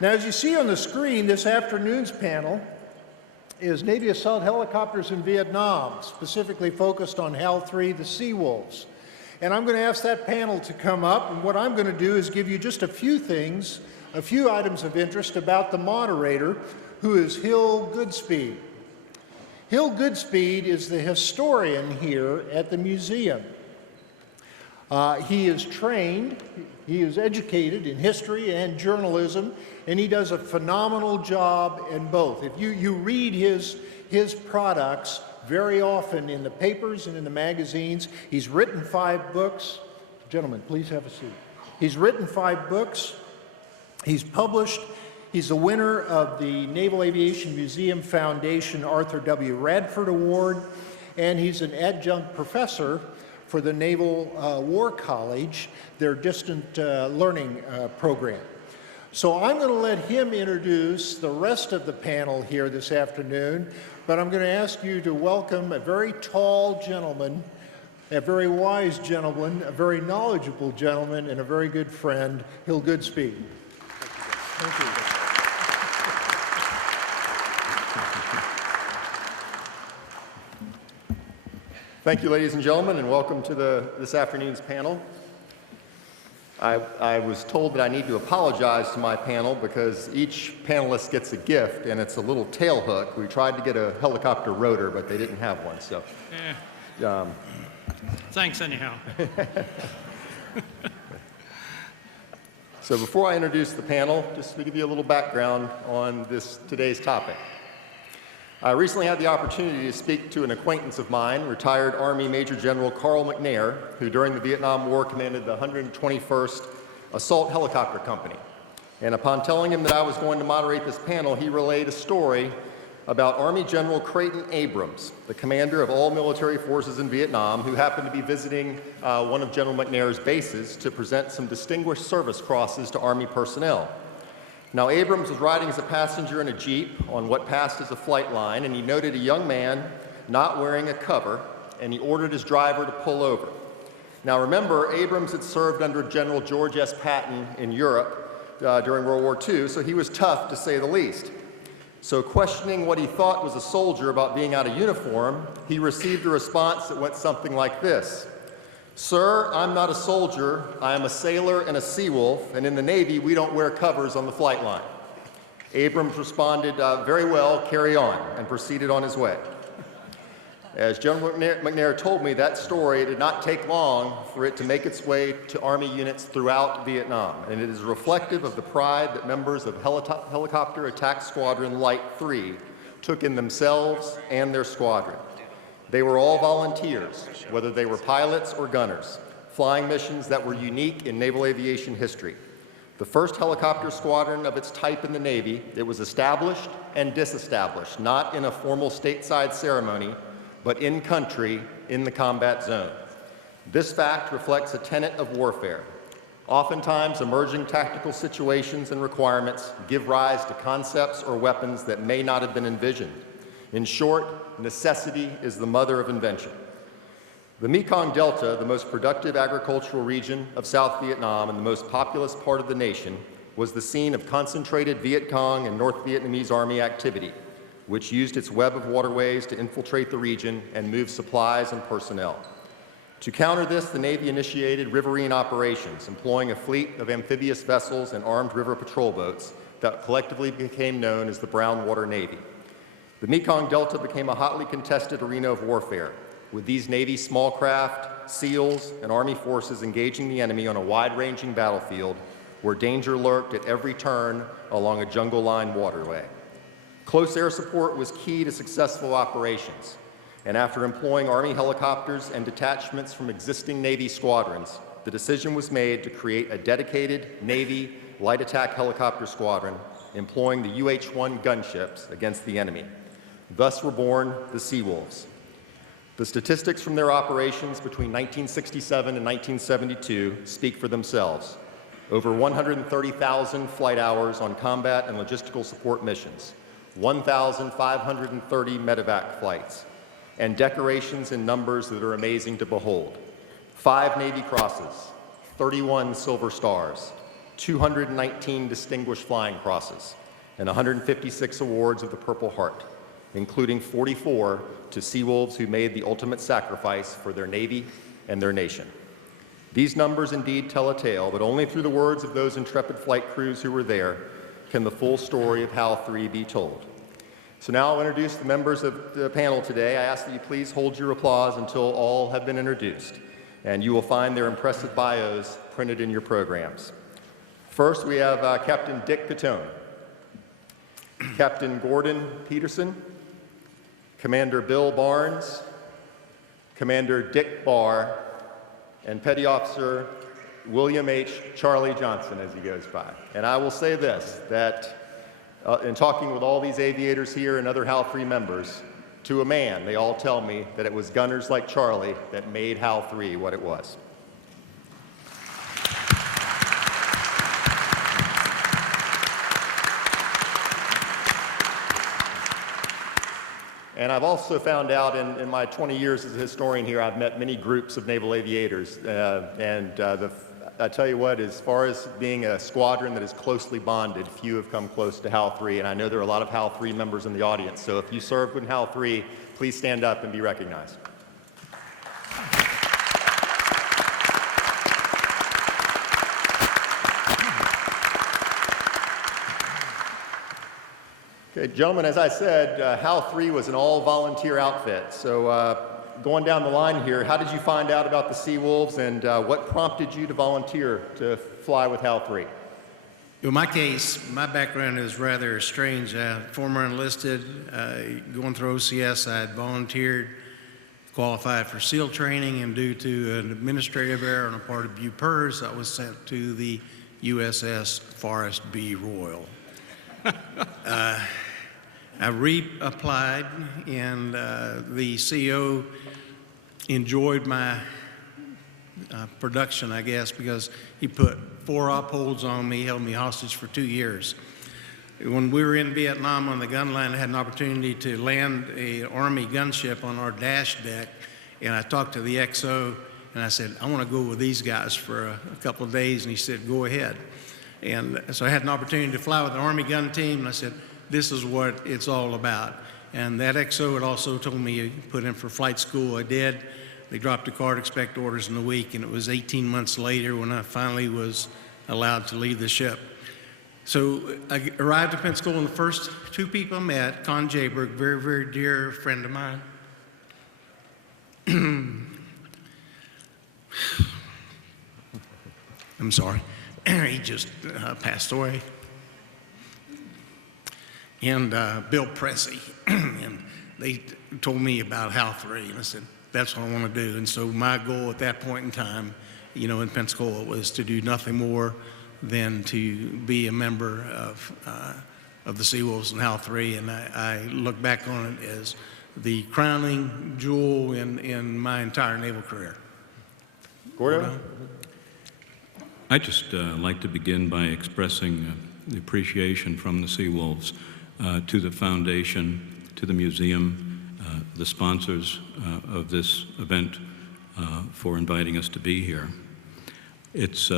Now, as you see on the screen, this afternoon's panel is Navy assault helicopters in Vietnam, specifically focused on HAL-3, the Seawolves. And I'm going to ask that panel to come up, and what I'm going to do is give you just a few things, a few items of interest about the moderator, who is Hill Goodspeed. Hill Goodspeed is the historian here at the museum. He is trained, he is educated in history and journalism, and he does a phenomenal job in both. If you read his products very often in the papers and in the magazines, he's written 5 books. Gentlemen, please have a seat. He's written 5 books. He's published. He's the winner of the Naval Aviation Museum Foundation Arthur W. Radford Award, and he's an adjunct professor for the Naval War College, their distant learning program. So I'm going to let him introduce the rest of the panel here this afternoon, but I'm going to ask you to welcome a very tall gentleman, a very wise gentleman, a very knowledgeable gentleman, and a very good friend, Hill Goodspeed. Thank you. Thank you, ladies and gentlemen, and welcome to this afternoon's panel. I was told that I need to apologize to my panel because each panelist gets a gift, and it's a little tail hook. We tried to get a helicopter rotor, but they didn't have one, so. Thanks anyhow. So before I introduce the panel, just to give you a little background on today's topic. I recently had the opportunity to speak to an acquaintance of mine, retired Army Major General Carl McNair, who during the Vietnam War commanded the 121st Assault Helicopter Company. And upon telling him that I was going to moderate this panel, he relayed a story about Army General Creighton Abrams, the commander of all military forces in Vietnam, who happened to be visiting one of General McNair's bases to present some Distinguished Service Crosses to Army personnel. Now, Abrams was riding as a passenger in a Jeep on what passed as a flight line, and he noted a young man not wearing a cover, and he ordered his driver to pull over. Now, remember, Abrams had served under General George S. Patton in Europe during World War II, so he was tough, to say the least. So, questioning what he thought was a soldier about being out of uniform, he received a response that went something like this: "Sir, I'm not a soldier, I am a sailor and a Seawolf, and in the Navy we don't wear covers on the flight line." Abrams responded, "Very well, carry on," and proceeded on his way. As General McNair told me that story, it did not take long for it to make its way to Army units throughout Vietnam, and it is reflective of the pride that members of Helicopter Attack Squadron Light 3 took in themselves and their squadron. They were all volunteers, whether they were pilots or gunners, flying missions that were unique in naval aviation history. The first helicopter squadron of its type in the Navy, it was established and disestablished, not in a formal stateside ceremony, but in country, in the combat zone. This fact reflects a tenet of warfare. Oftentimes, emerging tactical situations and requirements give rise to concepts or weapons that may not have been envisioned. In short, necessity is the mother of invention. The Mekong Delta, the most productive agricultural region of South Vietnam and the most populous part of the nation, was the scene of concentrated Viet Cong and North Vietnamese Army activity, which used its web of waterways to infiltrate the region and move supplies and personnel. To counter this, the Navy initiated riverine operations, employing a fleet of amphibious vessels and armed river patrol boats that collectively became known as the Brown Water Navy. The Mekong Delta became a hotly contested arena of warfare, with these Navy small craft, SEALs, and Army forces engaging the enemy on a wide-ranging battlefield where danger lurked at every turn along a jungle-lined waterway. Close air support was key to successful operations, and after employing Army helicopters and detachments from existing Navy squadrons, the decision was made to create a dedicated Navy light attack helicopter squadron employing the UH-1 gunships against the enemy. Thus were born the Seawolves. The statistics from their operations between 1967 and 1972 speak for themselves. Over 130,000 flight hours on combat and logistical support missions, 1,530 medevac flights, and decorations in numbers that are amazing to behold. 5 Navy Crosses, 31 Silver Stars, 219 Distinguished Flying Crosses, and 156 awards of the Purple Heart, including 44 to Seawolves who made the ultimate sacrifice for their Navy and their nation. These numbers indeed tell a tale, but only through the words of those intrepid flight crews who were there can the full story of HAL 3 be told. So now I'll introduce the members of the panel today. I ask that you please hold your applause until all have been introduced, and you will find their impressive bios printed in your programs. First, we have Captain Dick Catone, Captain Gordon Peterson, Commander Bill Barnes, Commander Dick Barr, and Petty Officer William H. Charlie Johnson as he goes by. And I will say this, that in talking with all these aviators here and other HAL 3 members, to a man, they all tell me that it was gunners like Charlie that made HAL 3 what it was. And I've also found out in my 20 years as a historian here, I've met many groups of naval aviators. I tell you what, as far as being a squadron that is closely bonded, few have come close to HAL 3. And I know there are a lot of HAL 3 members in the audience. So if you served in HAL 3, please stand up and be recognized. Okay, gentlemen, as I said, HAL 3 was an all-volunteer outfit. So going down the line here, how did you find out about the Seawolves, and what prompted you to volunteer to fly with HAL 3? In my case, my background is rather strange. Former enlisted, going through OCS, I had volunteered, qualified for SEAL training, and due to an administrative error on the part of BUPERS, I was sent to the USS Forrest B. Royal. I reapplied, and the CO enjoyed my production, I guess, because he put 4 upholds on me, held me hostage for 2 years. When we were in Vietnam on the gun line, I had an opportunity to land an Army gunship on our dash deck, and I talked to the XO, and I said, I want to go with these guys for a couple of days, and he said, go ahead. And so I had an opportunity to fly with the Army gun team, and I said, this is what it's all about. And that XO had also told me to put in for flight school. I did. They dropped a card, expect orders in a week, and it was 18 months later when I finally was allowed to leave the ship. So I arrived at Pensacola, and the first 2 people I met, Con Jayberg, very, very dear friend of mine. I'm sorry. He just passed away. And Bill Pressey, and they told me about HAL 3, and I said, that's what I want to do. And so my goal at that point in time, you know, in Pensacola was to do nothing more than to be a member of the Seawolves and HAL 3, and I look back on it as the crowning jewel in my entire naval career. Gordo? I'd just like to begin by expressing the appreciation from the Seawolves to the foundation, to the museum, the sponsors of this event for inviting us to be here. It's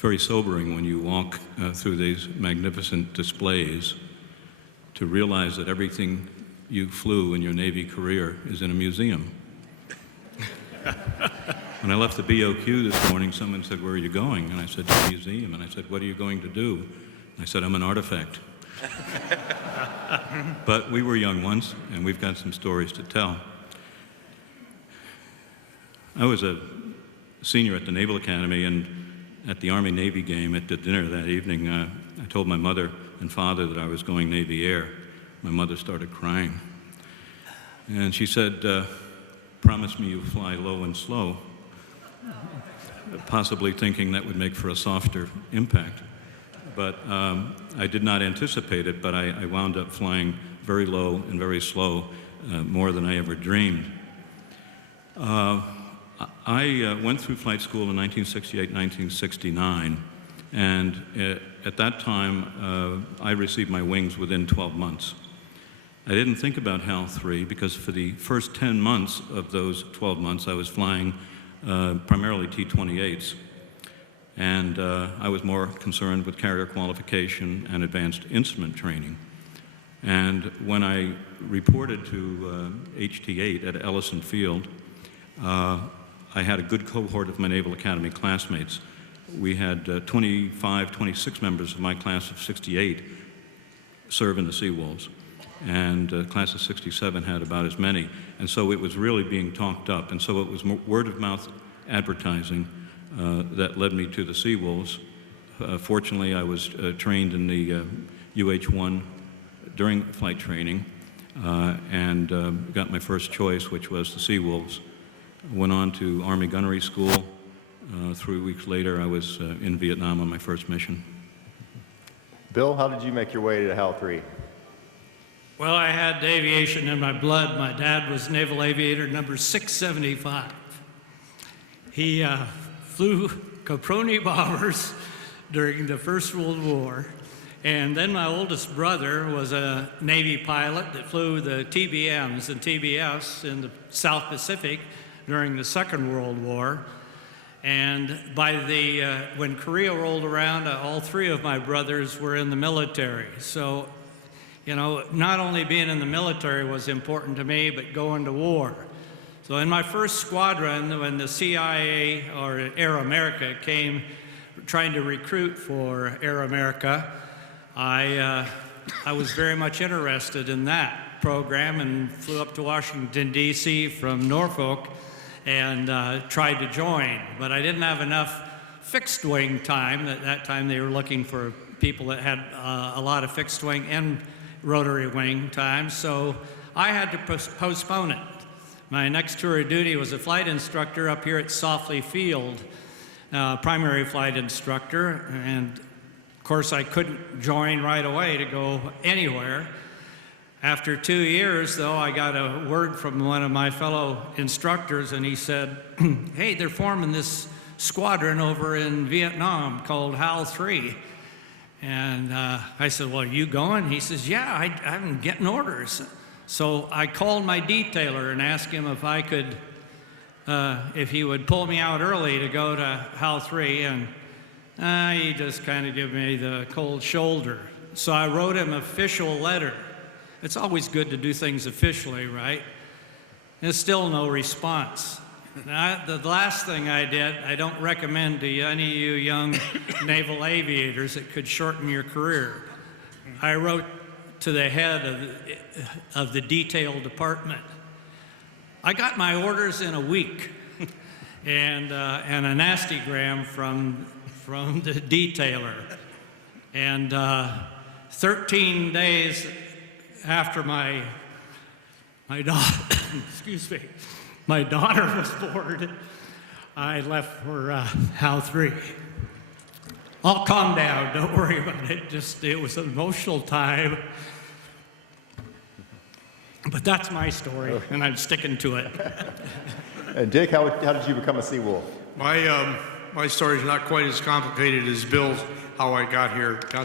very sobering when you walk through these magnificent displays to realize that everything you flew in your Navy career is in a museum. When I left the BOQ this morning, someone said, where are you going? And I said, to the museum. And I said, what are you going to do? And I said, I'm an artifact. But we were young once, and we've got some stories to tell. I was a senior at the Naval Academy, and at the Army-Navy game at the dinner that evening, I told my mother and father that I was going Navy Air. My mother started crying. And she said, promise me you'll fly low and slow, possibly thinking that would make for a softer impact. But I did not anticipate it, but I wound up flying very low and very slow, more than I ever dreamed. I went through flight school in 1968, 1969, and at that time, I received my wings within 12 months. I didn't think about HAL 3 because for the first 10 months of those 12 months, I was flying primarily T-28s. and I was more concerned with carrier qualification and advanced instrument training. And when I reported to HT8 at Ellison Field, I had a good cohort of my Naval Academy classmates. We had 25, 26 members of my class of 68 serve in the Seawolves, and class of 67 had about as many. And so it was really being talked up, and so it was word-of-mouth advertising that led me to the Seawolves. Fortunately, I was trained in the UH-1 during flight training, and got my first choice, which was the Seawolves. Went on to Army Gunnery School. 3 weeks later, I was in Vietnam on my first mission. Bill, how did you make your way to HAL 3? Well, I had aviation in my blood. My dad was Naval Aviator number 675. He flew Caproni bombers during the First World War. And then my oldest brother was a Navy pilot that flew the TBMs and TBS in the South Pacific during the Second World War. And by when Korea rolled around, all three of my brothers were in the military. So, you know, not only being in the military was important to me, but going to war. So in my first squadron, when the CIA or Air America came trying to recruit for Air America, I was very much interested in that program and flew up to Washington, D.C. from Norfolk and tried to join. But I didn't have enough fixed wing time. At that time, they were looking for people that had a lot of fixed wing and rotary wing time, so I had to postpone it. My next tour of duty was a flight instructor up here at Softly Field, primary flight instructor, and of course I couldn't join right away to go anywhere. After 2 years, though, I got a word from one of my fellow instructors, and he said, hey, they're forming this squadron over in Vietnam called HAL 3. And I said, well, are you going? He says, yeah, I'm getting orders. So I called my detailer and asked him if I could, if he would pull me out early to go to HAL 3, and he just kind of gave me the cold shoulder. So I wrote him an official letter. It's always good to do things officially, right? There's still no response. Now, the last thing I did, I don't recommend to any of you young naval aviators that could shorten your career. I wrote to the head of the detail department. I got my orders in a week, and a nastygram from the detailer. And 13 days after my daughter, excuse me, my daughter was born, I left for HAL 3. I'll calm down, don't worry about it. It was an emotional time. But that's my story, and I'm sticking to it. And Dick, how did you become a Seawolf? My story is not quite as complicated as Bill's, how I got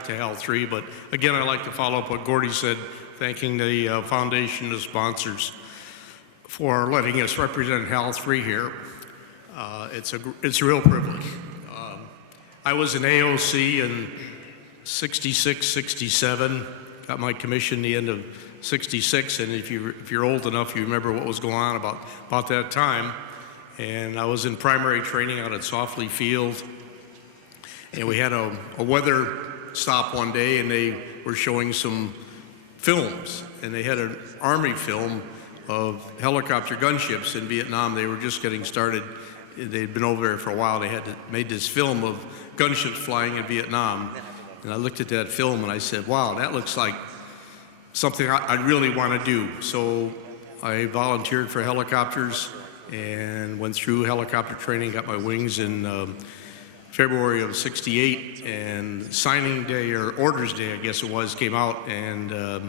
to HAL 3, but again, I'd like to follow up what Gordy said, thanking the foundation, the sponsors, for letting us represent HAL 3 here. It's a real privilege. I was an AOC in 66, 67, got my commission the end of 66, and if you're old enough, you remember what was going on about that time. And I was in primary training out at Softly Field, and we had a weather stop one day, and they were showing some films, and they had an Army film of helicopter gunships in Vietnam. They were just getting started. They'd been over there for a while. They had made this film of gunships flying in Vietnam, and I looked at that film and I said, wow, that looks like something I really want to do. So I volunteered for helicopters and went through helicopter training, got my wings in February of 68, and signing day, or orders day, I guess it was, came out, and a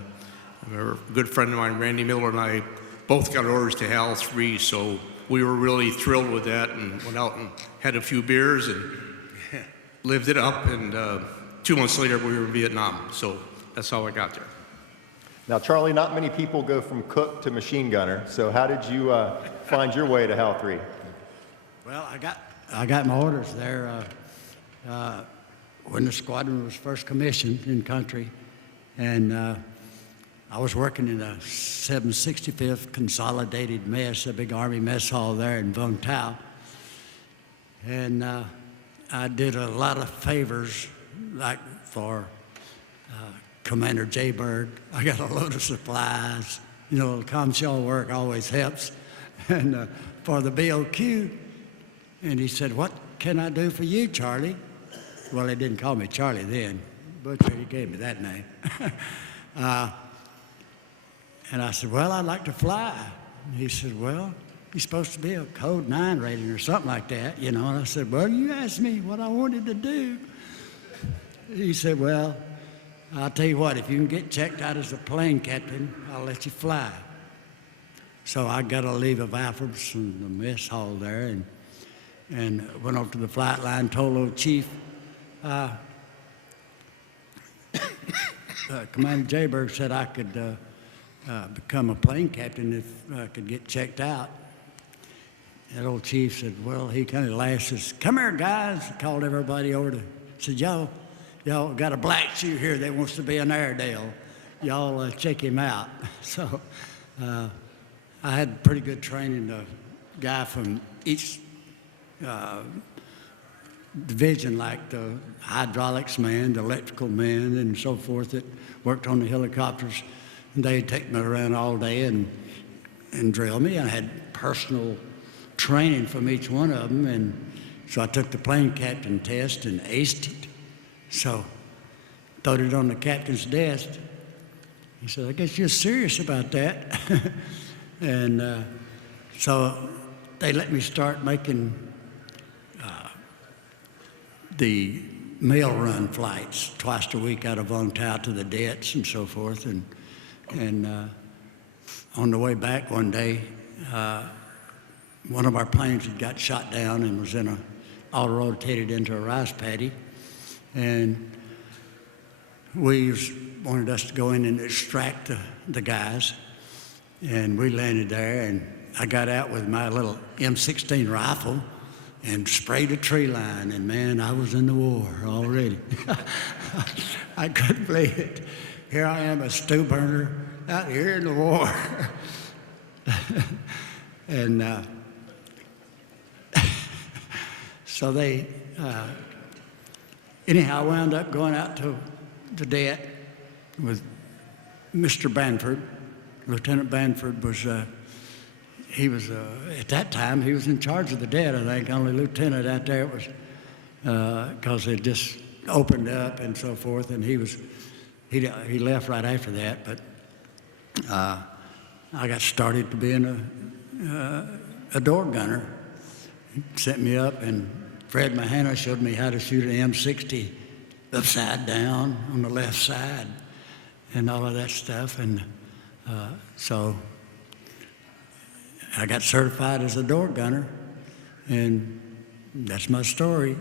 good friend of mine, Randy Miller, and I both got orders to HAL 3, so we were really thrilled with that and went out and had a few beers and lived it up, and 2 months later we were in Vietnam, so that's how I got there. Now, Charlie, not many people go from cook to machine gunner, so how did you find your way to HAL 3? Well, I got my orders there when the squadron was first commissioned in country, and I was working in the 765th Consolidated Mess, a big Army mess hall there in Von Tau, and I did a lot of favors, like for Commander Jaybird. I got a load of supplies. You know, COMSHAW work always helps. And for the BOQ, and he said, "What can I do for you, Charlie?" Well, they didn't call me Charlie then. Butcher, he gave me that name. And I said, "Well, I'd like to fly." And he said, "Well, you're supposed to be a Code 9 rating or something like that, you know." And I said, "Well, you asked me what I wanted to do." He said, "Well, I'll tell you what, if you can get checked out as a plane captain, I'll let you fly." So I got a leave of absence from the mess hall there and went over to the flight line, told old Chief, Commander Jayberg said I could become a plane captain if I could get checked out. That old chief said, well, he kind of laughed, says, "Come here, guys." Called everybody over to, said, y'all got a black shoe here that wants to be an Airedale. Y'all check him out. So I had pretty good training. The guy from each division, like the hydraulics man, the electrical man, and so forth, that worked on the helicopters. And they'd take me around all day and drill me. I had personal training from each one of them, and so I took the plane captain test and aced it. So throwed it on the captain's desk. He said, "I guess you're serious about that." And so they let me start making the mail run flights twice a week out of Von Tau to the Dets and so forth. And on the way back one day, one of our planes had got shot down and was auto-rotated into a rice paddy. And we wanted us to go in and extract the guys. And we landed there, and I got out with my little M16 rifle and sprayed a tree line, and man, I was in the war already. I couldn't believe it. Here I am, a stew burner, out here in the war. And so they, anyhow, I wound up going out to the Det with Mr. Banford. Lieutenant Banford was, he was, at that time, he was in charge of the Det, I think, only lieutenant out there. It was, because it just opened up and so forth, and he left right after that, but I got started to being a door gunner. He sent me up, and Fred Mahana showed me how to shoot an M60 upside down on the left side and all of that stuff. And so I got certified as a door gunner, and that's my story.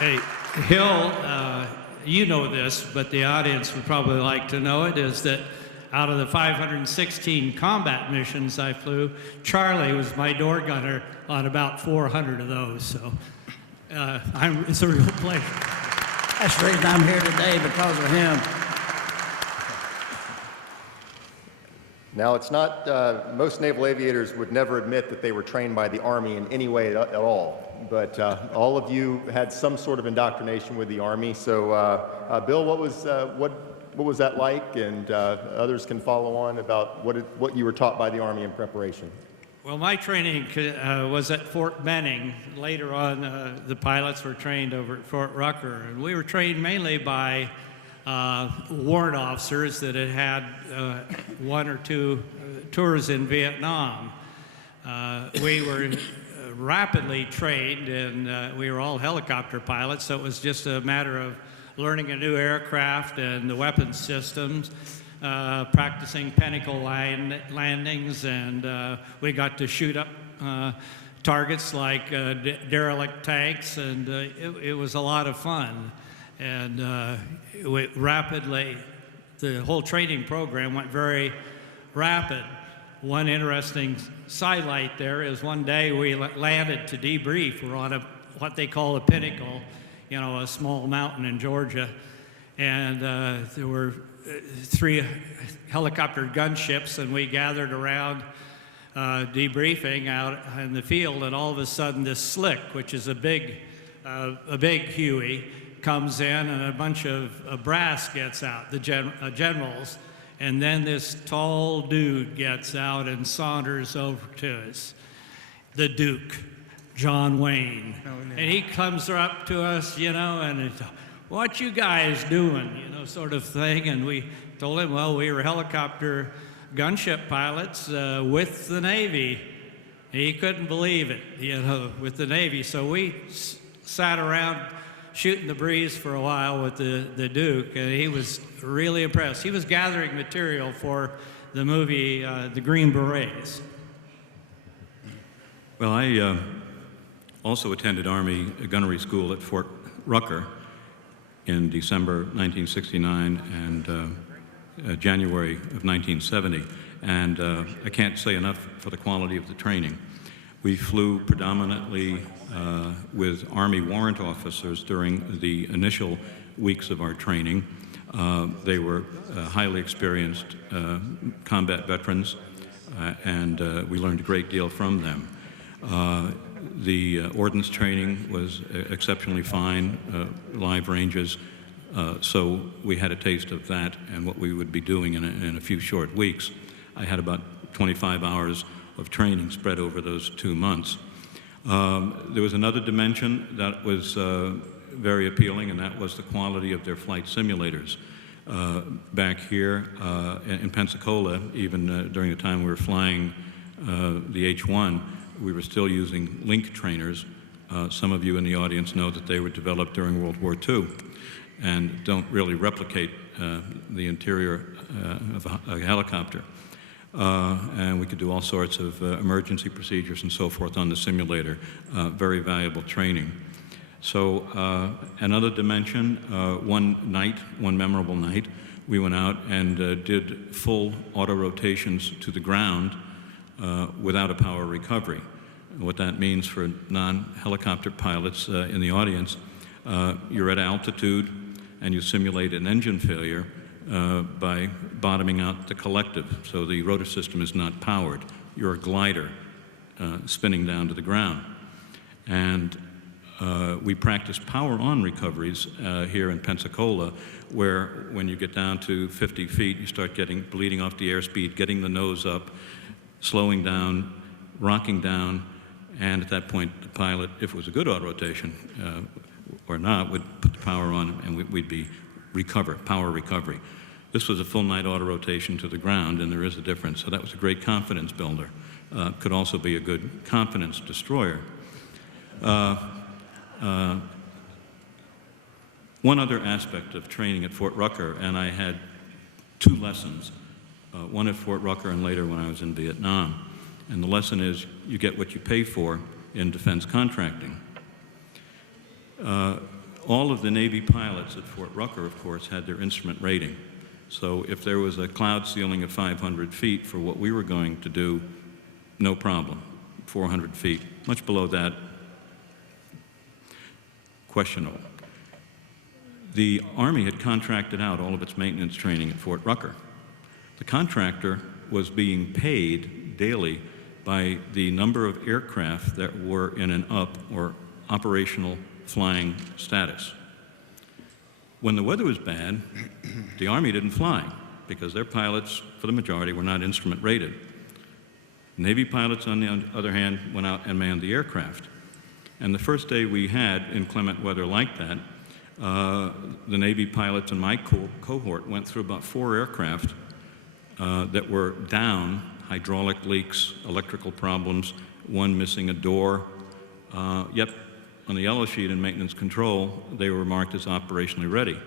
Hey, Hill, you know this, but the audience would probably like to know it, is that out of the 516 combat missions I flew, Charlie was my door gunner on about 400 of those. So it's a real pleasure. That's the reason I'm here today, because of him. Now, it's not, most naval aviators would never admit that they were trained by the Army in any way at all, but all of you had some sort of indoctrination with the Army. So, Bill, what was that like? And others can follow on about what you were taught by the Army in preparation. Well, my training was at Fort Benning. Later on, the pilots were trained over at Fort Rucker, and we were trained mainly by warrant officers that had one or two tours in Vietnam. We were rapidly trained, and we were all helicopter pilots, so it was just a matter of learning a new aircraft and the weapons systems, practicing pinnacle landings, and we got to shoot up targets like derelict tanks, and it was a lot of fun. And rapidly, the whole training program went very rapid. One interesting sidelight there is one day we landed to debrief. We're on what they call a pinnacle, you know, a small mountain in Georgia. And there were 3 helicopter gunships, and we gathered around debriefing out in the field, and all of a sudden this slick, which is a big Huey, comes in, and a bunch of brass gets out, the generals, and then this tall dude gets out and saunters over to us, the Duke, John Wayne. And he comes up to us, you know, and it's, what you guys doing, you know, sort of thing. And we told him, well, we were helicopter gunship pilots with the Navy. He couldn't believe it, you know, with the Navy. So we sat around shooting the breeze for a while with the Duke, and he was really impressed. He was gathering material for the movie The Green Berets. Well, I also attended Army Gunnery School at Fort Rucker in December 1969 and January of 1970, and I can't say enough for the quality of the training. We flew predominantly with Army warrant officers during the initial weeks of our training. They were highly experienced combat veterans, and we learned a great deal from them. The ordnance training was exceptionally fine, live ranges, so we had a taste of that and what we would be doing in a few short weeks. I had about 25 hours of training spread over those 2 months. There was another dimension that was very appealing, and that was the quality of their flight simulators. Back here in Pensacola, even during the time we were flying the H-1, we were still using link trainers. Some of you in the audience know that they were developed during World War II and don't really replicate the interior of a helicopter. And we could do all sorts of emergency procedures and so forth on the simulator. Very valuable training. So another dimension, one memorable night, we went out and did full auto rotations to the ground without a power recovery. What that means for non-helicopter pilots in the audience, you're at altitude and you simulate an engine failure by bottoming out the collective, so the rotor system is not powered. You're a glider spinning down to the ground. And we practice power-on recoveries here in Pensacola, where when you get down to 50 feet, you start bleeding off the airspeed, getting the nose up, slowing down, rocking down, and at that point, the pilot, if it was a good auto rotation or not, would put the power on and we'd be power recovery. This was a full night auto rotation to the ground, and there is a difference. So that was a great confidence builder. Could also be a good confidence destroyer. One other aspect of training at Fort Rucker, and I had 2 lessons, one at Fort Rucker and later when I was in Vietnam. And the lesson is you get what you pay for in defense contracting. All of the Navy pilots at Fort Rucker, of course, had their instrument rating. So if there was a cloud ceiling of 500 feet for what we were going to do, no problem. 400 feet, much below that, questionable. The Army had contracted out all of its maintenance training at Fort Rucker. The contractor was being paid daily by the number of aircraft that were in an up or operational flying status. When the weather was bad, the Army didn't fly because their pilots, for the majority, were not instrument rated. Navy pilots, on the other hand, went out and manned the aircraft. And the first day we had inclement weather like that, the Navy pilots in my cohort went through about 4 aircraft that were down, hydraulic leaks, electrical problems, one missing a door. Yep, on the yellow sheet in maintenance control, they were marked as operationally ready.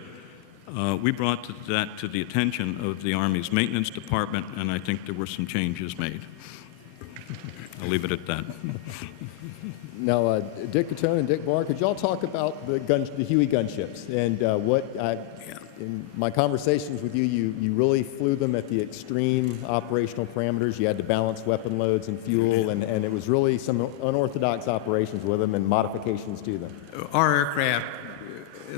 We brought that to the attention of the Army's maintenance department, and I think there were some changes made. I'll leave it at that. Now, Dick Catone and Dick Barr, could y'all talk about the Huey gunships and what? in my conversations with you, you really flew them at the extreme operational parameters. You had to balance weapon loads and fuel, and it was really some unorthodox operations with them and modifications to them. Our aircraft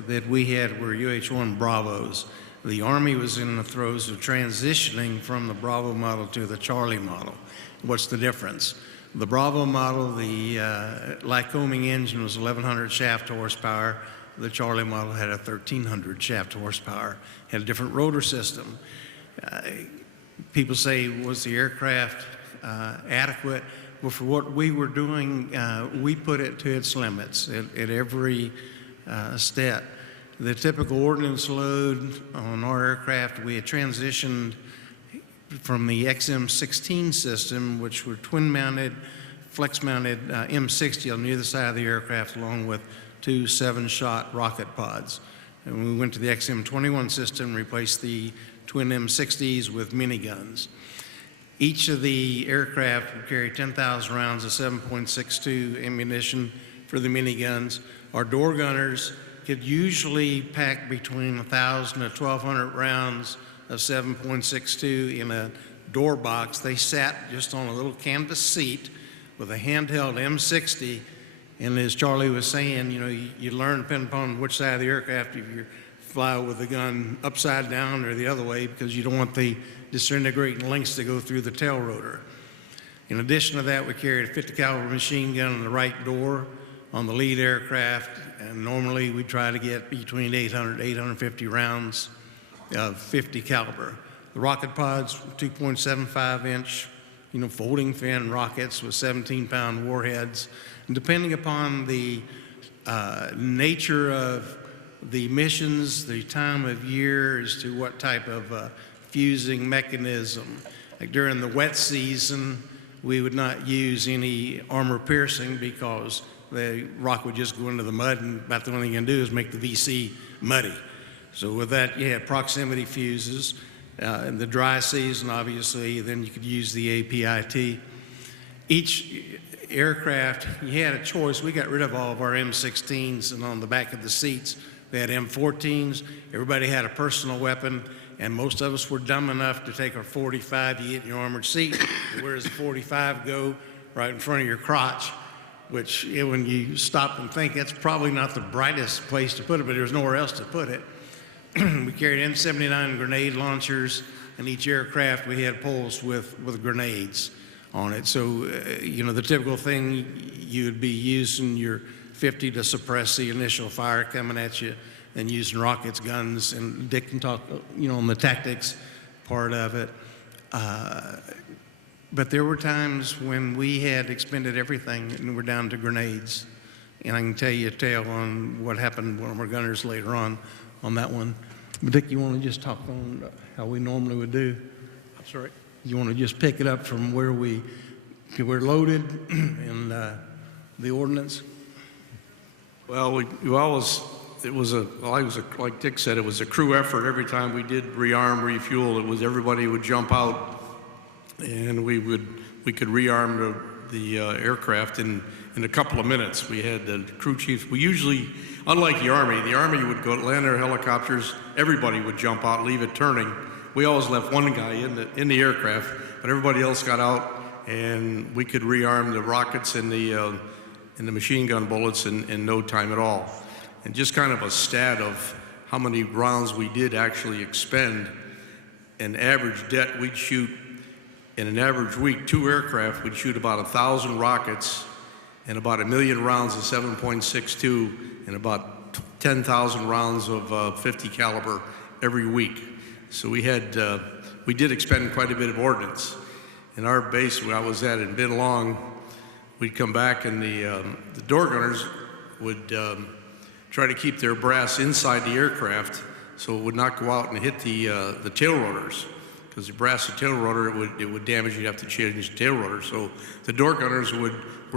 that we had were UH-1 Bravos. The Army was in the throes of transitioning from the Bravo model to the Charlie model. What's the difference? The Bravo model, the Lycoming engine was 1,100 shaft horsepower. The Charlie model had a 1,300 shaft horsepower, had a different rotor system. People say, was the aircraft adequate? Well, for what we were doing, we put it to its limits at every step. The typical ordnance load on our aircraft, we had transitioned from the XM-16 system, which were twin-mounted, flex-mounted M60 on either side of the aircraft, along with 2 7-shot rocket pods. And we went to the XM-21 system, replaced the twin M60s with miniguns. Each of the aircraft would carry 10,000 rounds of 7.62 ammunition for the miniguns. Our door gunners could usually pack between 1,000 to 1,200 rounds of 7.62 in a door box. They sat just on a little canvas seat with a handheld M60, and as Charlie was saying, you know, you learn depending upon which side of the aircraft, if you fly with the gun upside down or the other way, because you don't want the disintegrating links to go through the tail rotor. In addition to that, we carried a 50 caliber machine gun on the right door on the lead aircraft, and normally we try to get between 800 to 850 rounds of 50 caliber. The rocket pods, 2.75 inch, you know, folding fin rockets with 17-pound warheads. And depending upon the nature of the missions, the time of year as to what type of fusing mechanism. Like during the wet season, we would not use any armor piercing because the rock would just go into the mud, and about the only thing you can do is make the VC muddy. So with that, you had proximity fuses. In the dry season, obviously, then you could use the APIT. Each aircraft, you had a choice. We got rid of all of our M16s, and on the back of the seats, we had M14s. Everybody had a personal weapon, and most of us were dumb enough to take our 45. You get in your armored seat. Where does the 45 go? Right in front of your crotch, which when you stop and think, that's probably not the brightest place to put it, but there was nowhere else to put it. We carried M79 grenade launchers, and each aircraft we had poles with grenades on it. So, you know, the typical thing, you would be using your 50 to suppress the initial fire coming at you, and using rockets, guns, and Dick can talk, you know, on the tactics part of it. But there were times when we had expended everything and we're down to grenades. And I can tell you a tale on what happened to one of our gunners later on that one. But Dick, you want to just talk on how we normally would do? I'm sorry? You want to just pick it up from where we're loaded and the ordnance? Well, like Dick said, it was a crew effort. Every time we did rearm, refuel, it was everybody would jump out, and we could rearm the aircraft in a couple of minutes. We had the crew chief. We usually, unlike the Army would go land their helicopters. Everybody would jump out, leave it turning. We always left one guy in the aircraft, but everybody else got out, and we could rearm the rockets and the machine gun bullets in no time at all. And just kind of a stat of how many rounds we did actually expend. An average det we'd shoot in an average week, 2 aircraft, we'd shoot about 1,000 rockets and about 1 million rounds of 7.62 and about 10,000 rounds of 50 caliber every week. So we did expend quite a bit of ordnance. In our base where I was at in Bin Long, we'd come back and the door gunners would try to keep their brass inside the aircraft so it would not go out and hit the tail rotors. Because the brass the tail rotor, it would damage. You'd have to change the tail rotor. So the door gunners were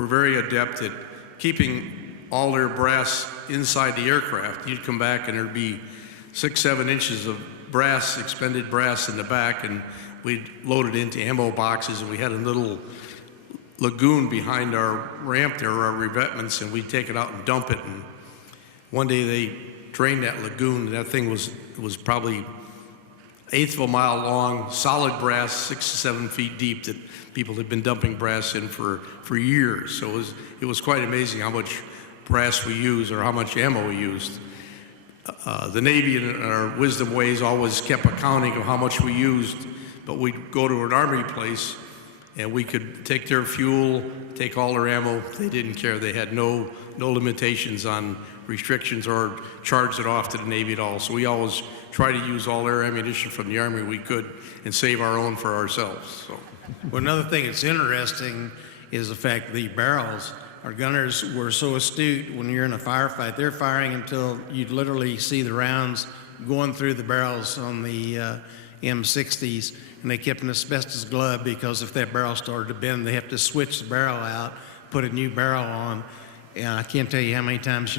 very adept at keeping all their brass inside the aircraft. You'd come back and there'd be 6-7 inches of brass, expended brass in the back, and we'd load it into ammo boxes, and we had a little lagoon behind our ramp there, our revetments, and we'd take it out and dump it. And one day they drained that lagoon, and that thing was was probably 1/8 of a mile long, solid brass, 6 to 7 feet deep, that people had been dumping brass in for years. So it was quite amazing how much brass we used, or how much ammo we used. The Navy, in our wisdom ways, always kept accounting of how much we used, but we'd go to an Army place and we could take their fuel, take all their ammo. They didn't care. They had no limitations on restrictions or charged it off to the Navy at all. So we always try to use all their ammunition from the Army we could and save our own for ourselves. So. Well, another thing that's interesting is the fact the barrels, our gunners were so astute when you're in a firefight. They're firing until you'd literally see the rounds going through the barrels on the M60s, and they kept an asbestos glove, because if that barrel started to bend, they have to switch the barrel out, put a new barrel on. And I can't tell you how many times,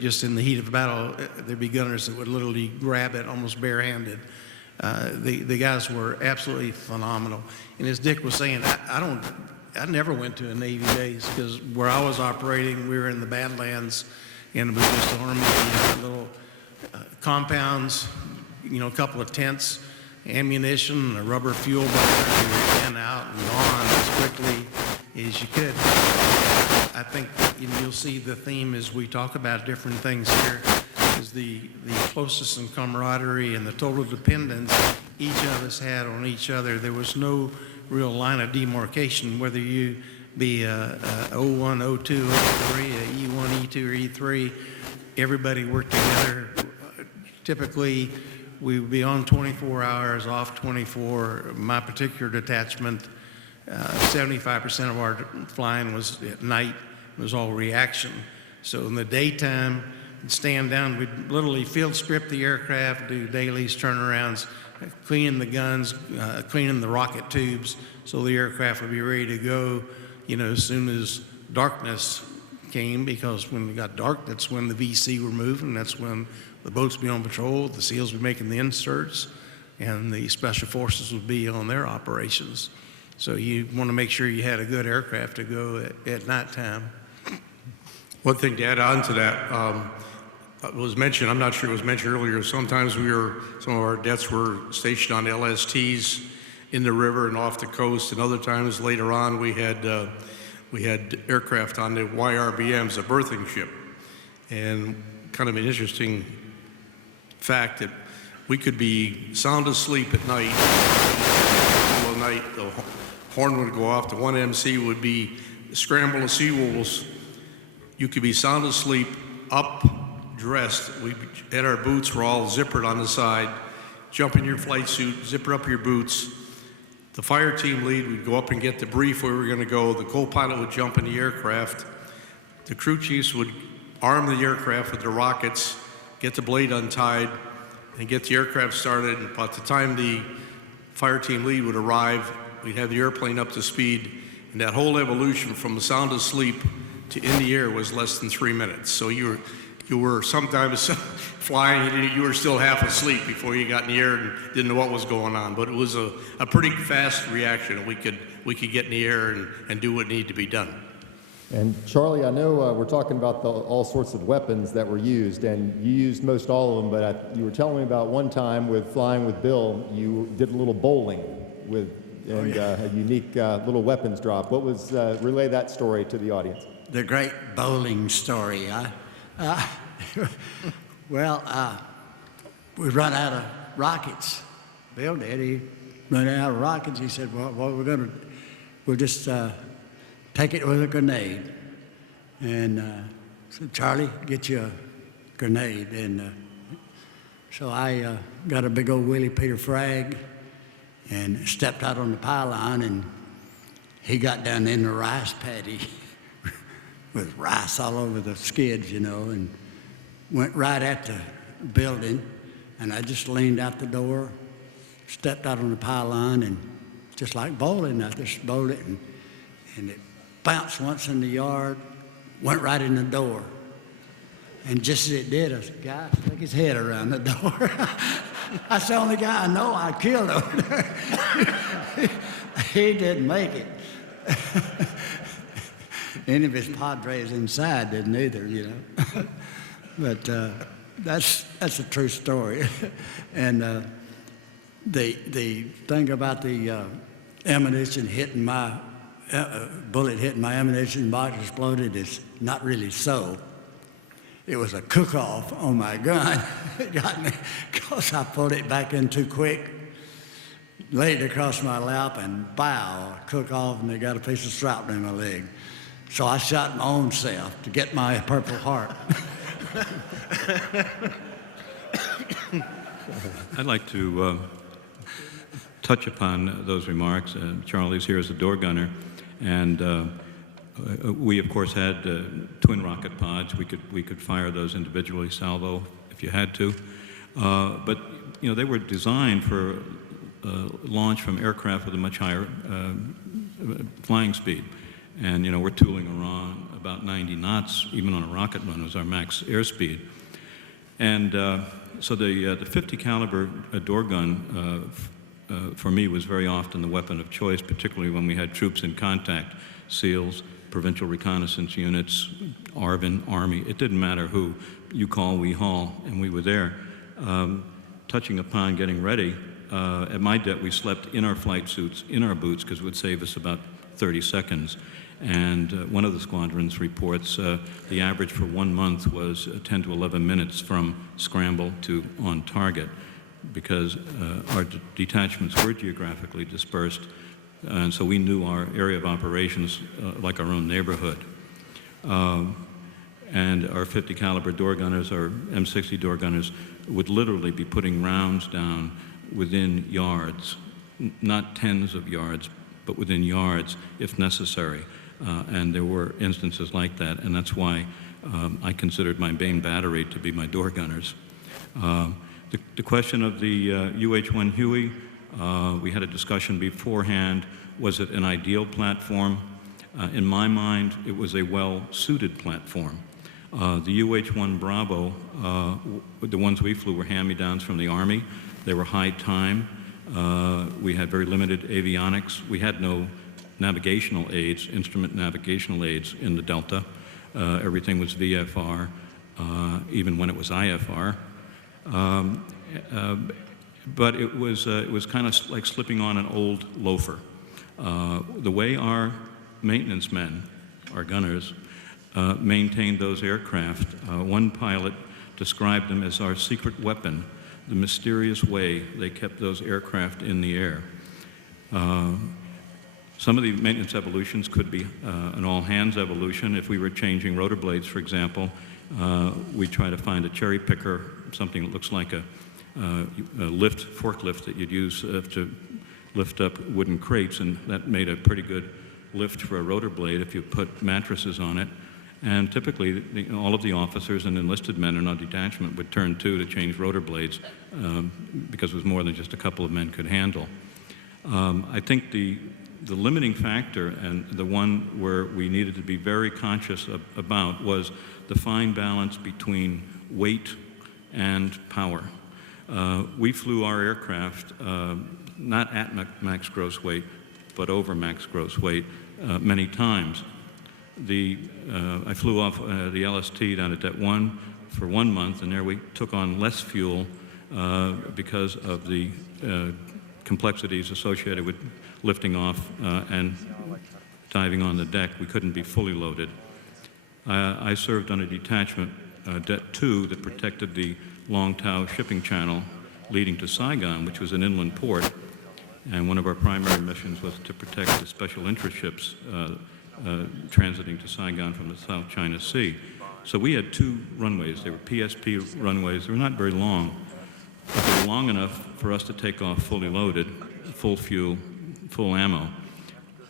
just in the heat of battle, there'd be gunners that would literally grab it almost barehanded. The guys were absolutely phenomenal. And as Dick was saying, I never went to a Navy base, because where I was operating, we were in the Badlands, and it was just Army little compounds, a couple of tents, ammunition, a rubber fuel bunker, in, out, and on as quickly as you could. I think you'll see the theme as we talk about different things here is the closeness and camaraderie and the total dependence each of us had on each other. There was no real line of demarcation, whether you be a 01, 02, 03, a E1, E2, or E3, everybody worked together. Typically, we would be on 24 hours, off 24. My particular detachment, 75% of our flying was at night. It was all reaction. So in the daytime, we'd stand down, we'd literally field strip the aircraft, do dailies, turnarounds, cleaning the guns, cleaning the rocket tubes, so the aircraft would be ready to go, as soon as darkness came, because when it got dark, that's when the VC were moving, that's when the boats would be on patrol, the SEALs would be making the inserts, and the Special Forces would be on their operations. So you want to make sure you had a good aircraft to go at nighttime. One thing to add on to that, it was mentioned, I'm not sure it was mentioned earlier, sometimes some of our cadets were stationed on LSTs in the river and off the coast, and other times later on we had aircraft on the YRBMs, a berthing ship. And kind of an interesting fact that we could be sound asleep at night, middle of the night, the horn would go off, the 1MC would be scramble of Seawolves. You could be sound asleep, up, dressed. We had our boots were all zippered on the side. Jump in your flight suit, zipper up your boots. The fire team lead would go up and get the brief where we were going to go. The co-pilot would jump in the aircraft. The crew chiefs would arm the aircraft with the rockets, get the blade untied, and get the aircraft started. And by the time the fire team lead would arrive, we'd have the airplane up to speed. And that whole evolution from the sound asleep to in the air was less than 3 minutes. So you were sometimes flying, you were still half asleep before you got in the air and didn't know what was going on. But it was a pretty fast reaction. We could get in the air and do what needed to be done. And Charlie, I know we're talking about all sorts of weapons that were used, and you used most all of them, but you were telling me about one time with flying with Bill, you did a little bowling with a unique little weapons drop. What was, relay that story to the audience. The great bowling story. We run out of rockets. Bill did. He ran out of rockets. He said, well, what we're going to, we'll just take it with a grenade. And said, Charlie, get you a grenade. And so I got a big old Willie Peter frag and stepped out on the pylon, and he got down in the rice paddy with rice all over the skids, and went right at the building. And I just leaned out the door, stepped out on the pylon, and just like bowling, I just bowled it, and it bounced once in the yard, went right in the door. And just as it did, a guy stuck his head around the door. That's the only guy I know I killed over there. He didn't make it. Any of his Padres inside didn't either, But that's That's a true story. And the thing about the ammunition hitting my bullet hitting my ammunition box exploded is not really so. It was a cook-off on my gun. It got me because I pulled it back in too quick, laid it across my lap, and bow, cook-off, and they got a piece of shrapnel in my leg. So I shot my own self to get my Purple Heart. I'd like to touch upon those remarks. Charlie's here as a door gunner, and we, of course, had twin rocket pods. We could fire those individually, salvo, if you had to. But you know, they were designed for launch from aircraft with a much higher flying speed. And you know, we're tooling around about 90 knots, even on a rocket run was our max airspeed. And so the 50 caliber door gun for me was very often the weapon of choice, particularly when we had troops in contact, SEALs, provincial reconnaissance units, ARVN, Army. It didn't matter who. You call, we haul, and we were there. Touching upon getting ready, at my det we slept in our flight suits, in our boots, because it would save us about 30 seconds. And one of the squadrons reports the average for 1 month was 10 to 11 minutes from scramble to on target, because our detachments were geographically dispersed, and so we knew our area of operations like our own neighborhood. And our 50 caliber door gunners, our M60 door gunners, would literally be putting rounds down within yards, not tens of yards, but within yards if necessary. And there were instances like that, and that's why I considered my main battery to be my door gunners. The question of the UH-1 Huey, we had a discussion beforehand. Was it an ideal platform? In my mind, it was a well-suited platform. The UH-1 Bravo, the ones we flew were hand-me-downs from the Army. They were high time. We had very limited avionics. We had no navigational aids, instrument navigational aids in the Delta. Everything was VFR, even when it was IFR. But it was kind of like slipping on an old loafer. The way our maintenance men, our gunners, maintained those aircraft, one pilot described them as our secret weapon, the mysterious way they kept those aircraft in the air. Some of the maintenance evolutions could be an all-hands evolution. If we were changing rotor blades, for example, we try to find a cherry picker, something that looks like a forklift that you'd use to lift up wooden crates, and that made a pretty good lift for a rotor blade if you put mattresses on it. And typically, all of the officers and enlisted men in our detachment would turn to change rotor blades because it was more than just a couple of men could handle. I think the limiting factor, and the one where we needed to be very conscious about, was the fine balance between weight and power. We flew our aircraft not at max gross weight, but over max gross weight many times. I flew off the LST down at Det 1 for 1 month, and there we took on less fuel because of the complexities associated with lifting off and diving on the deck. We couldn't be fully loaded. I served on a detachment, Det 2, that protected the Long Tau shipping channel leading to Saigon, which was an inland port, and one of our primary missions was to protect the special interest ships transiting to Saigon from the South China Sea. So we had 2 runways. They were PSP runways. They were not very long, but they were long enough for us to take off fully loaded, full fuel, full ammo.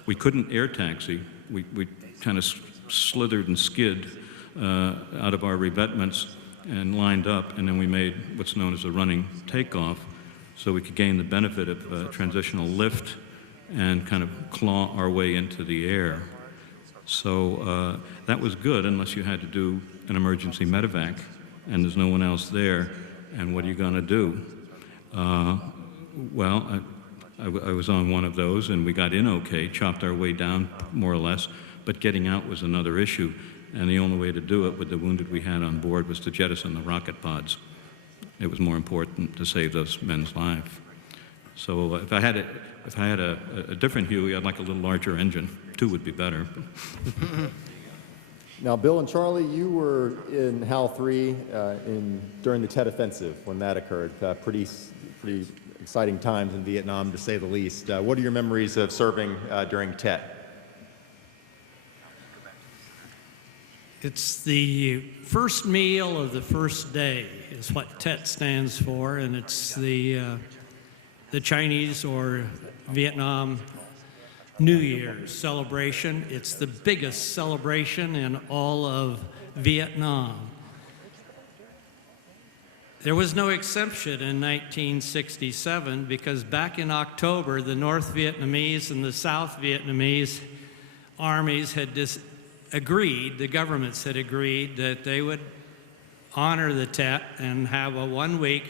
We couldn't air taxi. We kind of slithered and skid out of our revetments and lined up, and then we made what's known as a running takeoff, so we could gain the benefit of transitional lift and kind of claw our way into the air. So that was good, unless you had to do an emergency medevac, and there's no one else there, and what are you going to do? Well, I was on one of those, and we got in okay, chopped our way down more or less, but getting out was another issue, and the only way to do it with the wounded we had on board was to jettison the rocket pods. it was more important to save those men's lives. So if I had a different Huey, I'd like a little larger engine. 2 would be better. Now, Bill and Charlie, you were in HAL 3 during the Tet Offensive when that occurred. Pretty exciting times in Vietnam, to say the least. What are your memories of serving during Tet? It's the first meal of the first day is what TET stands for, and it's the Chinese or Vietnam New Year's celebration. It's the biggest celebration in all of Vietnam. There was no exception in 1967 because back in October, the North Vietnamese and the South Vietnamese armies had the governments had agreed that they would honor the Tet and have a one-week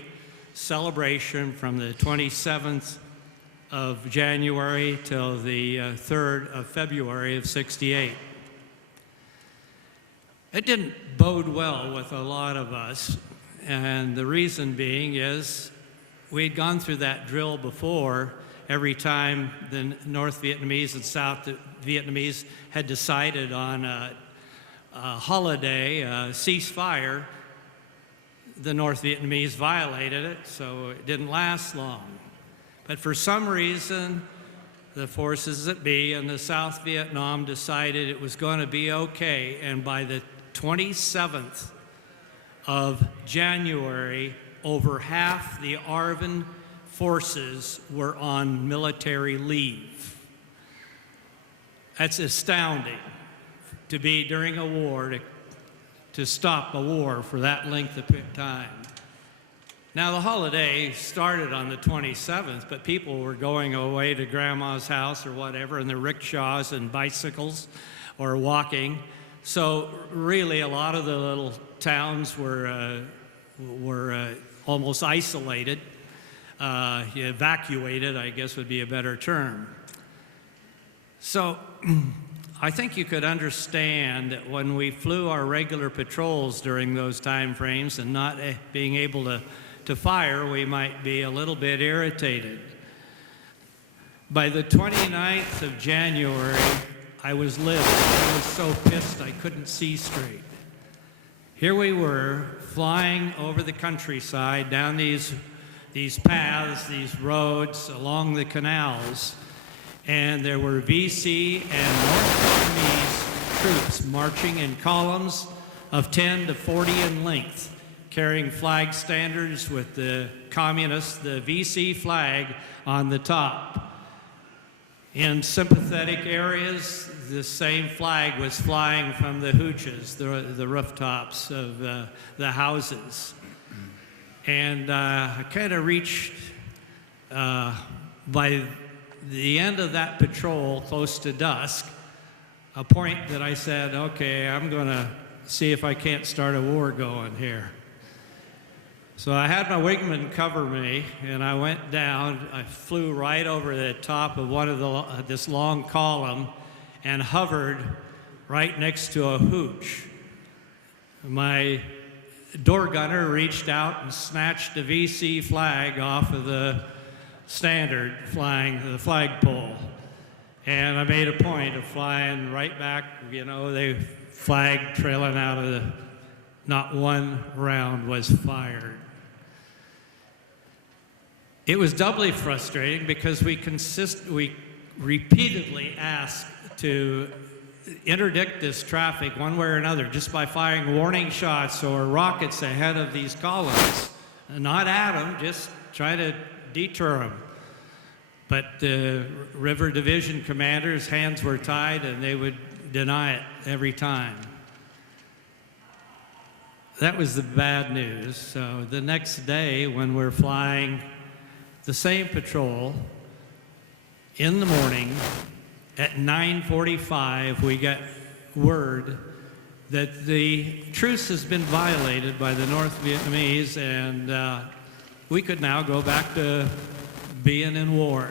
celebration from the 27th of January till the 3rd of February of '68. It didn't bode well with a lot of us, and the reason being is we'd gone through that drill before. Every time the North Vietnamese and South Vietnamese had decided on a holiday, a ceasefire, the North Vietnamese violated it, so it didn't last long. But for some reason, the forces that be in the South Vietnam decided it was going to be okay, and by the 27th of January, over half the ARVN forces were on military leave. That's astounding to be during a war, to stop a war for that length of time. Now, the holiday started on the 27th, but people were going away to grandma's house or whatever in their rickshaws and bicycles or walking. So really, a lot of the little towns were almost isolated. Evacuated, I guess would be a better term. So I think you could understand that when we flew our regular patrols during those time frames and not being able to fire, we might be a little bit irritated. By the 29th of January, I was livid. I was so pissed I couldn't see straight. Here we were flying over the countryside, down these paths, these roads, along the canals, and there were VC and North Vietnamese troops marching in columns of 10 to 40 in length, carrying flag standards with the communists, the VC flag on the top. In sympathetic areas, the same flag was flying from the hooches, the rooftops of the houses. And I kind of reached, by the end of that patrol, close to dusk, a point that I said, okay, I'm going to see if I can't start a war going here. So I had my wingman cover me, and I went down. I flew right over the top of one of this long column and hovered right next to a hooch. My door gunner reached out and snatched the VC flag off of the standard flying the flagpole. And I made a point of flying right back, the flag trailing out of not one round was fired. It was doubly frustrating because we repeatedly asked to interdict this traffic one way or another just by firing warning shots or rockets ahead of these columns. Not at them, just try to deter them. But the River Division commanders' hands were tied and they would deny it every time. That was the bad news. So the next day when we're flying the same patrol, in the morning at 9:45, we got word that the truce has been violated by the North Vietnamese, and we could now go back to being in war.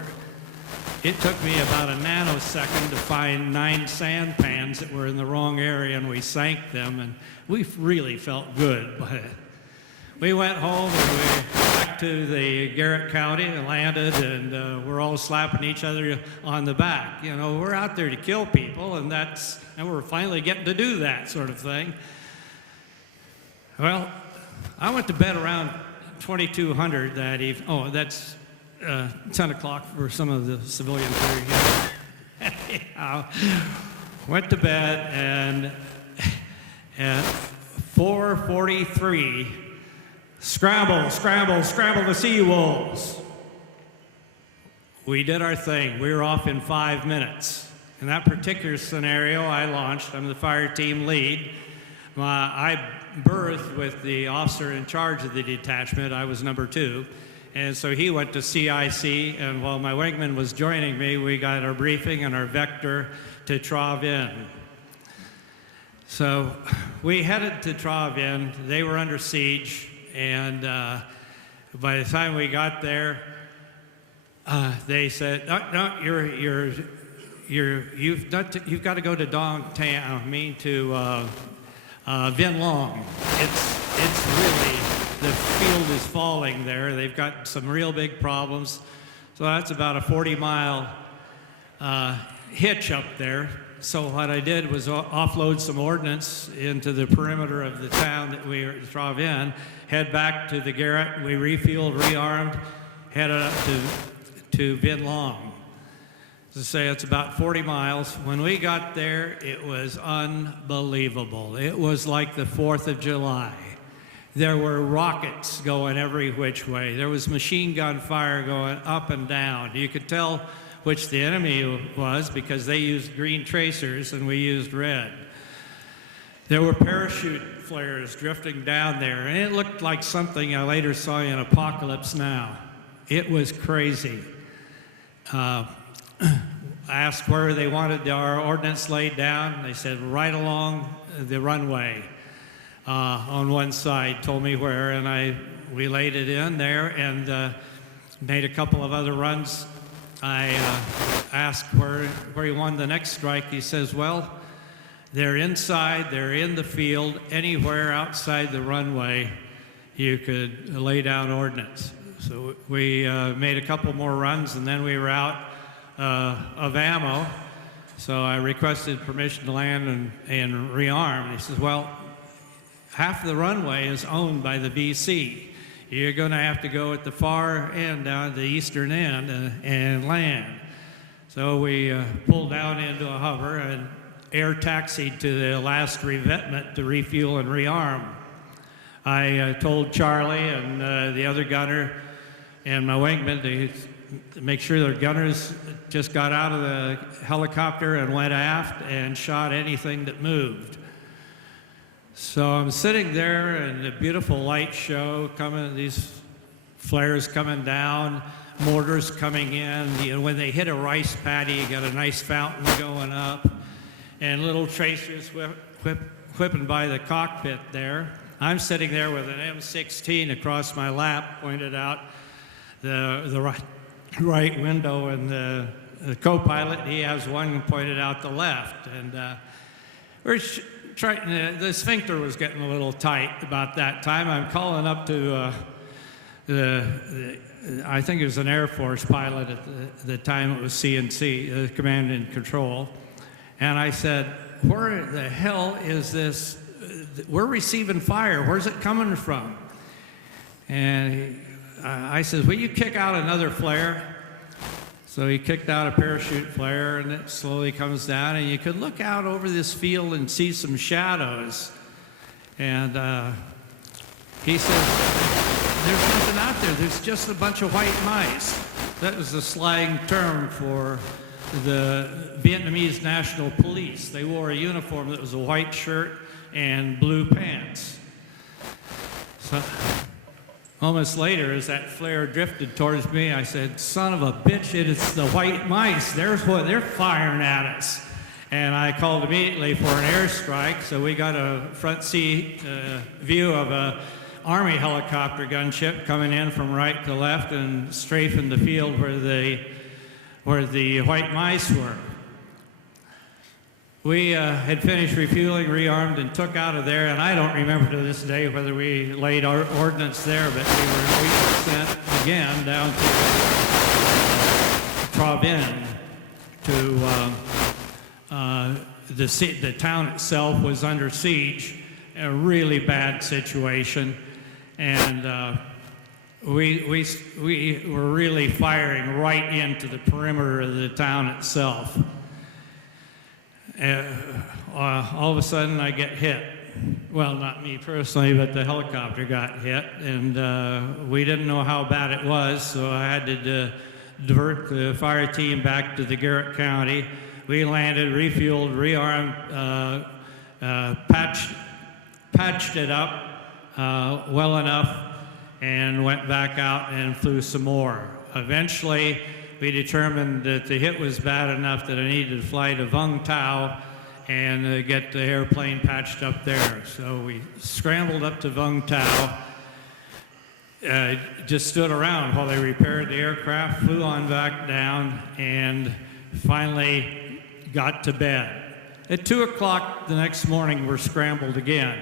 It took me about a nanosecond to find 9 sand pans that were in the wrong area, and we sank them, and we really felt good. But we went home and we back to the Garrett County and landed, and we're all slapping each other on the back. You know, we're out there to kill people, and we're finally getting to do that sort of thing. Well, I went to bed around 2200 that evening. Oh, that's 10 o'clock for some of the civilians here. Anyhow, went to bed, and at 4:43, scramble, scramble, scramble the Seawolves. We did our thing. We were off in 5 minutes. In that particular scenario, I launched. I'm the fire team lead. I berthed with the officer in charge of the detachment. I was number 2. And so he went to CIC, and while my wingman was joining me, we got our briefing and our vector to Travin. So we headed to Travin. They were under siege, and by the time we got there, they said, "No, you've got to go to downtown. I mean to Vin Long. It's really, the field is falling there. They've got some real big problems. So that's about a 40-mile hitch up there. So what I did was offload some ordnance into the perimeter of the town that we drove in, head back to the Garrett. We refueled, rearmed, headed up to Vin Long. To say it's about 40 miles. When we got there, it was unbelievable. It was like the 4th of July. There were rockets going every which way. There was machine gun fire going up and down. You could tell which the enemy was because they used green tracers and we used red. There were parachute flares drifting down there, and it looked like something I later saw in Apocalypse Now. It was crazy. I asked where they wanted our ordnance laid down. They said right along the runway on one side, told me where, and we laid it in there and made a couple of other runs. I asked where he wanted the next strike. He says, well, they're inside, they're in the field, anywhere outside the runway you could lay down ordnance. So we made a couple more runs, and then we were out of ammo, so I requested permission to land and rearm. And he says, well, half of the runway is owned by the VC. You're going to have to go at the far end, down the eastern end, and land. So we pulled down into a hover and air taxied to the last revetment to refuel and rearm. I told Charlie and the other gunner and my wingman to make sure their gunners just got out of the helicopter and went aft and shot anything that moved. So I'm sitting there and a beautiful light show coming, these flares coming down, mortars coming in. You know, when they hit a rice paddy, you got a nice fountain going up, and little tracers whipping by the cockpit there. I'm sitting there with an M16 across my lap, pointed out the right window, and the co-pilot, he has one pointed out the left. And we're trying, the sphincter was getting a little tight about that time. I'm calling up to I think it was an Air Force pilot at the time. It was CNC, Command and Control. And I said, where the hell is this? We're receiving fire. Where's it coming from? And I said, will you kick out another flare? So he kicked out a parachute flare, and it slowly comes down, and you could look out over this field and see some shadows. And he says, there's nothing out there. There's just a bunch of white mice. That was the slang term for the Vietnamese National Police. They wore a uniform that was a white shirt and blue pants. So moments later, as that flare drifted towards me, I said, son of a bitch, it's the white mice. There's what they're firing at us. And I called immediately for an airstrike, so we got a front seat view of a Army helicopter gunship coming in from right to left and strafing the field where the white mice were. We had finished refueling, rearmed, and took out of there, and I don't remember to this day whether we laid our ordnance there, but we were sent again down to Provin to the town itself was under siege, a really bad situation, and we were really firing right into the perimeter of the town itself. All of a sudden I get hit. Well, not me personally, but the helicopter got hit, and we didn't know how bad it was, so I had to divert the fire team back to the Garrett County. We landed, refueled, rearmed, patched it up well enough, and went back out and flew some more. Eventually, we determined that the hit was bad enough that I needed to fly to Vung Tau and get the airplane patched up there. So we scrambled up to Vung Tau, just stood around while they repaired the aircraft, flew on back down, and finally got to bed. At 2 o'clock the next morning, we're scrambled again.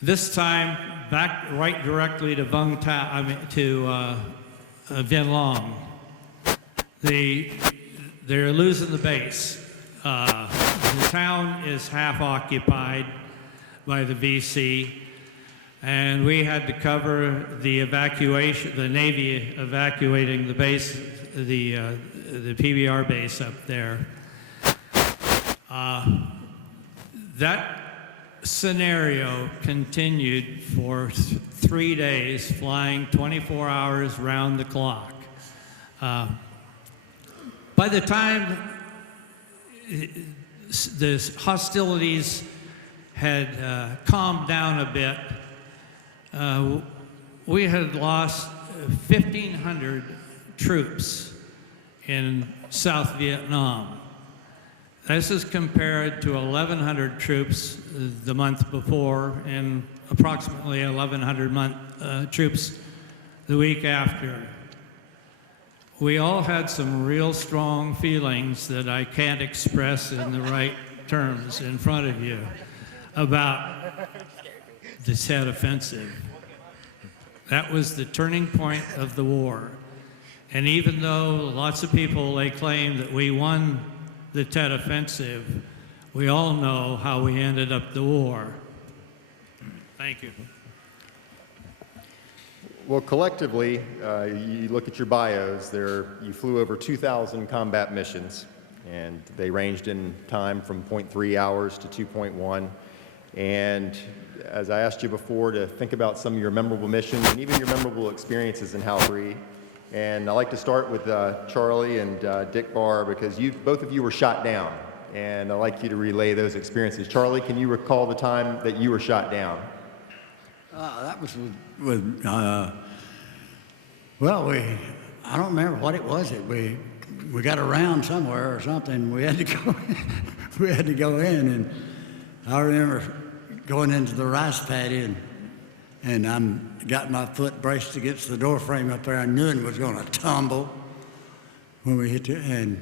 This time, back right directly to Vung Tau, to Vien Long. They're losing the base. The town is half occupied by the VC, and we had to cover the evacuation, the Navy evacuating the base, the PBR base up there. That scenario continued for 3 days, flying 24 hours round the clock. By the time the hostilities had calmed down a bit, we had lost 1,500 troops in South Vietnam. This is compared to 1,100 troops the month before and approximately 1,100 troops the week after. We all had some real strong feelings that I can't express in the right terms in front of you about the Tet Offensive. That was the turning point of the war. And even though lots of people, they claim that we won the Tet Offensive, we all know how we ended up the war. Thank you. Well, collectively, you look at your bios, you flew over 2,000 combat missions, and they ranged in time from 0.3 hours to 2.1. And as I asked you before, to think about some of your memorable missions and even your memorable experiences in HAL 3. And I'd like to start with Charlie and Dick Barr, because both of you were shot down, and I'd like you to relay those experiences. Charlie, can you recall the time that you were shot down? That was with well, I don't remember what it was. We got around somewhere or something. We had to go. We had to go in, and I remember going into the rice paddy, and I'm got my foot braced against the door frame up there. I knew it was going to tumble when we hit it,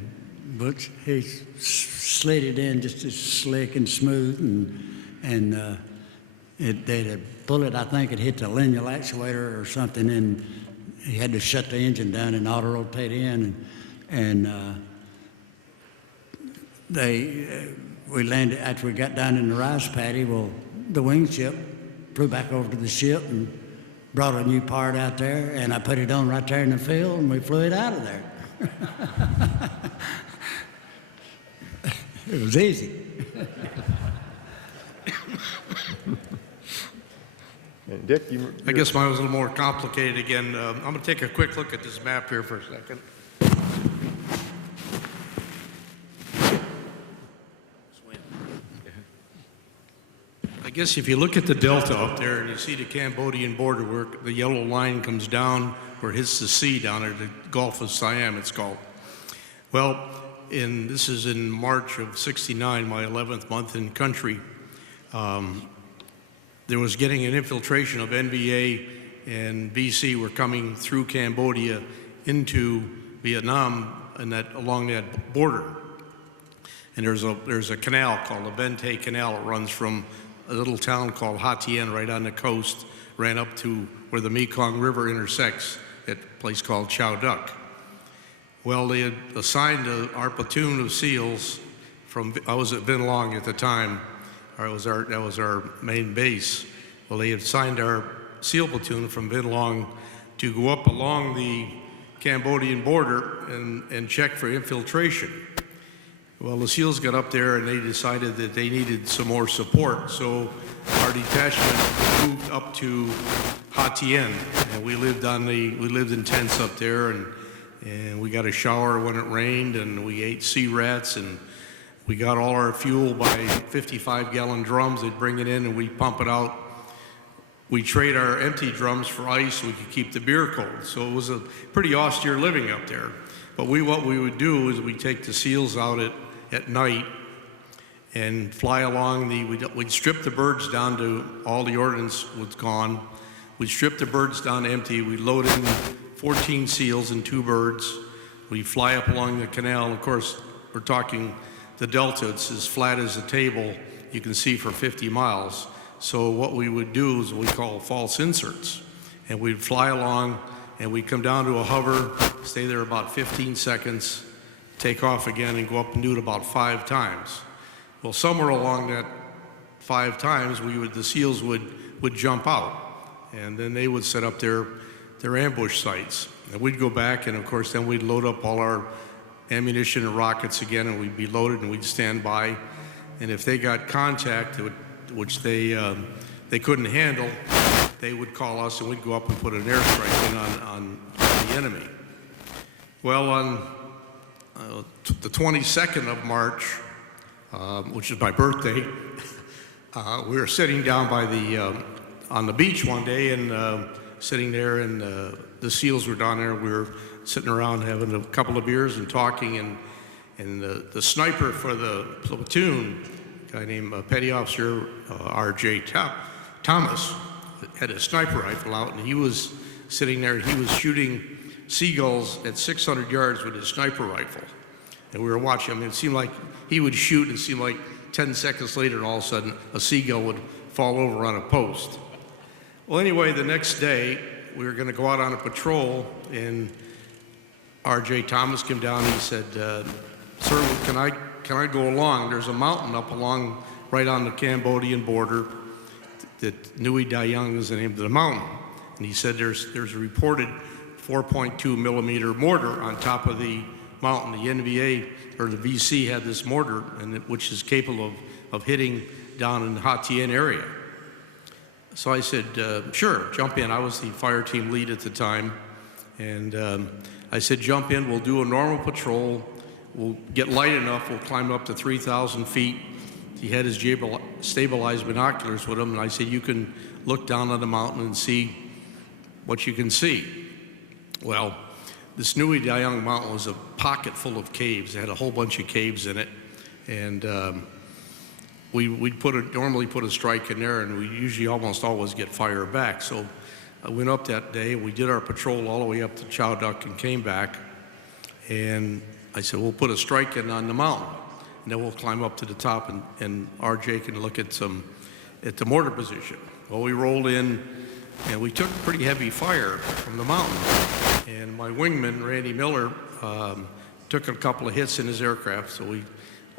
but he slid it in just as slick and smooth, and they had a bullet, I think it hit the lineal actuator or something, and he had to shut the engine down and auto-rotate in, and we landed, after we got down in the rice paddy, well, the wing ship flew back over to the ship and brought a new part out there, and I put it on right there in the field, and we flew it out of there. It was easy. And Dick, I guess mine was a little more complicated again. I'm going to take a quick look at this map here for a second. I guess if you look at the delta up there and you see the Cambodian border where the yellow line comes down where it hits the sea down there, the Gulf of Siam it's called. Well, this is in March of '69, my 11th month in country. There was getting an infiltration of NVA and BC were coming through Cambodia into Vietnam and along that border. And there's a canal called the Vente Canal. It runs from a little town called Hatien right on the coast, ran up to where the Mekong River intersects at a place called Chow Duck. Well, they had assigned our platoon of SEALs I was at Vinh Long at the time. That was our main base. Well, they had assigned our SEAL platoon from Vinh Long to go up along the Cambodian border and check for infiltration. Well, the SEALs got up there and they decided that they needed some more support, so our detachment moved up to Hatien, and we lived in tents up there, and we got a shower when it rained, and we ate sea rats, and we got all our fuel by 55-gallon drums. They'd bring it in and we'd pump it out. We trade our empty drums for ice so we could keep the beer cold. So it was a pretty austere living up there. But what we would do is we'd take the SEALs out at night and fly along we'd strip the birds down to all the ordnance was gone. We'd strip the birds down to empty. We'd load in 14 SEALs and 2 birds. We'd fly up along the canal. Of course, we're talking the delta. It's as flat as a table you can see for 50 miles. So what we would do is what we call false inserts. And we'd fly along and we'd come down to a hover, stay there about 15 seconds, take off again and go up and do it about 5 times. Well, somewhere along that 5 times, the SEALs would jump out, and then they would set up their ambush sites. And we'd go back, and of course, then we'd load up all our ammunition and rockets again, and we'd be loaded, and we'd stand by. And if they got contact, which they couldn't handle, they would call us, and we'd go up and put an airstrike in on the enemy. Well, on the 22nd of March, which is my birthday, we were sitting down on the beach one day, and sitting there, and the SEALs were down there. We were sitting around having a couple of beers and talking, and the sniper for the platoon, a guy named Petty Officer R.J. Thomas, had a sniper rifle out, and he was sitting there. He was shooting seagulls at 600 yards with his sniper rifle, and we were watching. I mean, it seemed like he would shoot, and it seemed like 10 seconds later, and all of a sudden, a seagull would fall over on a post. Well, anyway, the next day, we were going to go out on a patrol, and R.J. Thomas came down and he said, "Sir, can I go along? There's a mountain up right on the Cambodian border that Nui Dayang is the name of the mountain." And he said, there's a reported 4.2 millimeter mortar on top of the mountain. The NVA or the VC had this mortar, which is capable of hitting down in the Hatien area. So I said, sure, jump in. I was the fire team lead at the time. And I said, jump in, we'll do a normal patrol. We'll get light enough, we'll climb up to 3,000 feet. He had his stabilized binoculars with him, and I said, you can look down on the mountain and see what you can see. Well, this Nui Dayang mountain was a pocket full of caves. It had a whole bunch of caves in it. And we'd normally put a strike in there, and we usually almost always get fire back. So I went up that day, we did our patrol all the way up to Chow Duck and came back. And I said, we'll put a strike in on the mountain, and then we'll climb up to the top, and RJ can look at the mortar position. Well, we rolled in, and we took pretty heavy fire from the mountain. And my wingman, Randy Miller, took a couple of hits in his aircraft. So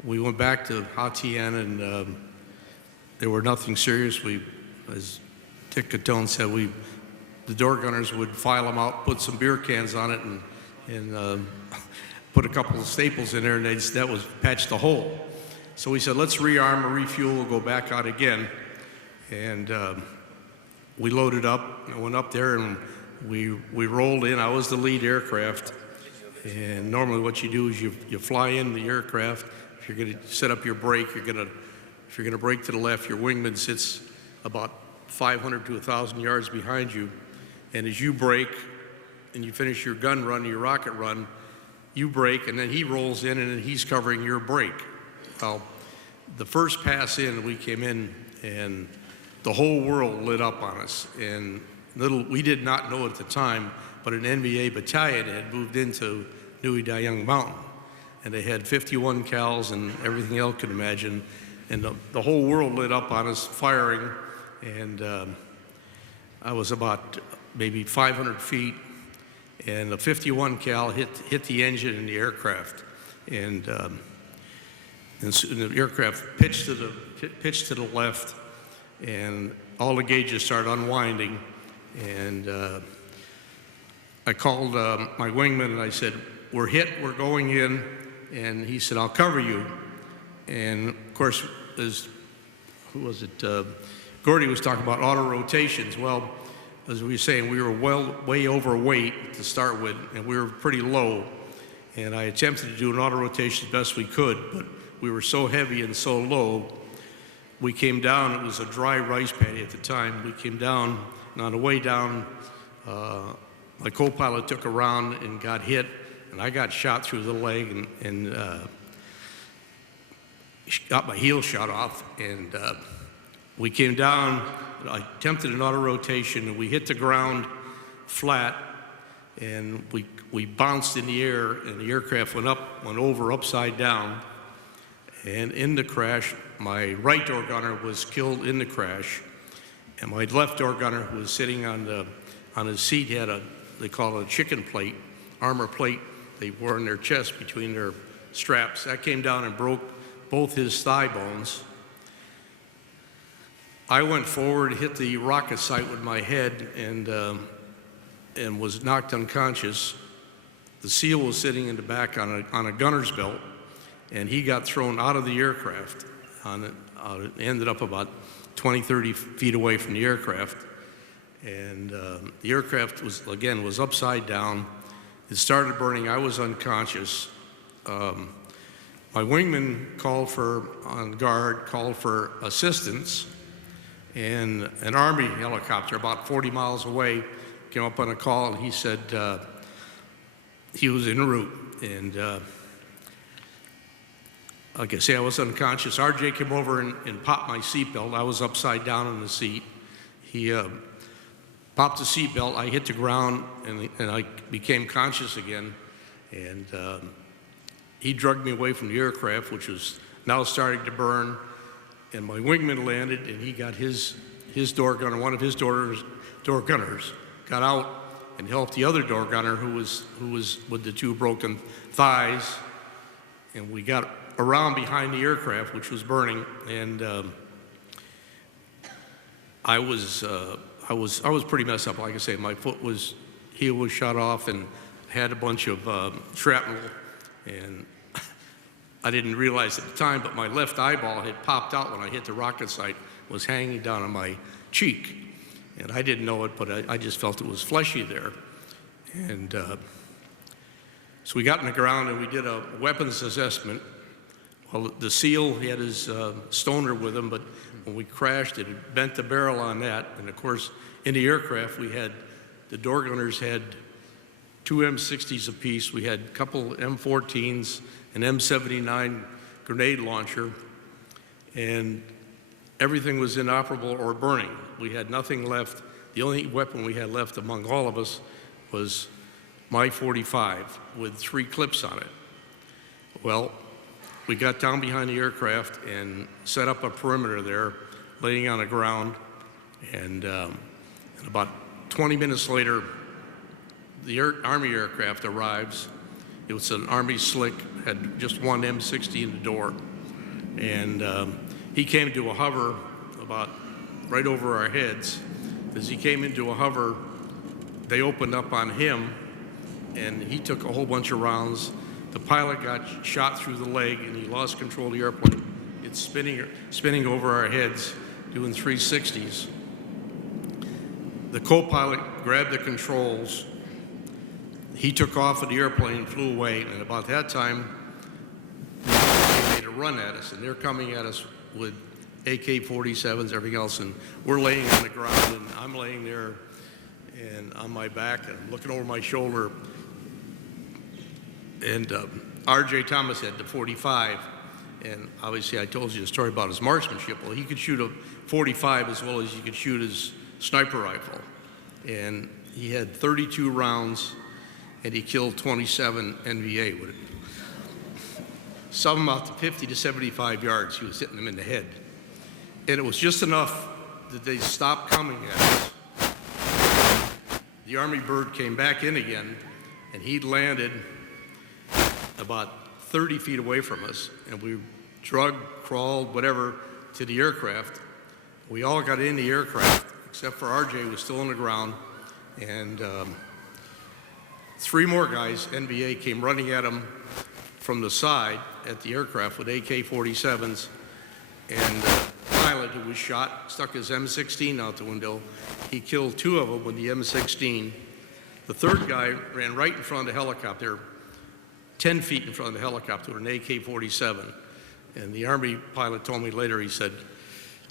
we went back to Hatien, and there were nothing serious. As Dick Catone said, the door gunners would file them out, put some beer cans on it, and put a couple of staples in there, and that was patched the hole. So we said, let's rearm and refuel, we'll go back out again. And we loaded up and went up there, and we rolled in. I was the lead aircraft, and normally what you do is you fly in the aircraft. If you're going to set up your brake, if you're going to brake to the left, your wingman sits about 500 to 1,000 yards behind you, and as you brake and you finish your gun run, your rocket run, you brake, and then he rolls in, and then he's covering your brake. Well, the first pass in, we came in, and the whole world lit up on us. And we did not know at the time, but an NVA battalion had moved into Nui Dayang Mountain. and they had 51 cals and everything else you could imagine, and the whole world lit up on us firing, and I was about maybe 500 feet, and the 51 cal hit the engine in the aircraft, and the aircraft pitched to the left, and all the gauges started unwinding, and I called my wingman and I said, "We're hit, we're going in," and he said, "I'll cover you." And of course, Gordy was talking about auto rotations. Well, as we were saying, we were way overweight to start with, and we were pretty low. And I attempted to do an auto rotation as best we could, but we were so heavy and so low. We came down, it was a dry rice paddy at the time. We came down, and on the way down, my co-pilot took a round and got hit, and I got shot through the leg and got my heel shot off. And we came down, I attempted an auto rotation, and we hit the ground flat, and we bounced in the air, and the aircraft went over upside down. And in the crash, my right door gunner was killed in the crash, and my left door gunner, who was sitting on his seat, had they call it a chicken plate, armor plate they wore in their chest between their straps. That came down and broke both his thigh bones. I went forward, hit the rocket sight with my head, and was knocked unconscious. The SEAL was sitting in the back on a gunner's belt, and he got thrown out of the aircraft. It ended up about 20, 30 feet away from the aircraft. And the aircraft was upside down. It started burning. I was unconscious. My wingman called for assistance, and an Army helicopter about 40 miles away came up on a call, and he said he was en route. And like I say, I was unconscious. RJ came over and popped my seatbelt. I was upside down in the seat. He popped the seatbelt. I hit the ground, and I became conscious again. And he dragged me away from the aircraft, which was now starting to burn. And my wingman landed, and he got his door gunner, one of his door gunners, got out and helped the other door gunner who was with the two broken thighs. And we got around behind the aircraft, which was burning, and I was pretty messed up. Like I say, my heel was shot off and had a bunch of shrapnel, and I didn't realize at the time, but my left eyeball had popped out when I hit the rocket sight, was hanging down on my cheek, and I didn't know it, but I just felt it was fleshy there, and so we got in the ground and we did a weapons assessment. Well, the SEAL, he had his stoner with him, but when we crashed, it had bent the barrel on that. And of course, in the aircraft, the door gunners had 2 M60s apiece. We had a couple M14s, an M79 grenade launcher, and everything was inoperable or burning. We had nothing left. The only weapon we had left among all of us was my .45 with 3 clips on it. Well, we got down behind the aircraft and set up a perimeter there, laying on the ground, and about 20 minutes later, the Army aircraft arrives. It was an Army slick, had just one M60 in the door, and he came to a hover about right over our heads. As he came into a hover, they opened up on him, and he took a whole bunch of rounds. The pilot got shot through the leg, and he lost control of the airplane. It's spinning over our heads, doing 360s. The co-pilot grabbed the controls. He took off of the airplane and flew away, and about that time, they made a run at us, and they're coming at us with AK-47s, everything else, and we're laying on the ground, and I'm laying there and on my back, and I'm looking over my shoulder, and R.J. Thomas had the .45, and obviously I told you the story about his marksmanship. Well, he could shoot a .45 as well as he could shoot his sniper rifle, and he had 32 rounds, and he killed 27 NVA with it. some out to 50 to 75 yards. He was hitting them in the head. And it was just enough that they stopped coming at us. The Army bird came back in again, and he landed about 30 feet away from us, and we crawled, whatever, to the aircraft. We all got in the aircraft, except for RJ was still on the ground, and 3 more guys, NBA, came running at him from the side at the aircraft with AK-47s, and the pilot who was shot stuck his M16 out the window. He killed 2 of them with the M16. The 3rd guy ran right in front of the helicopter, 10 feet in front of the helicopter with an AK-47. And the Army pilot told me later, he said,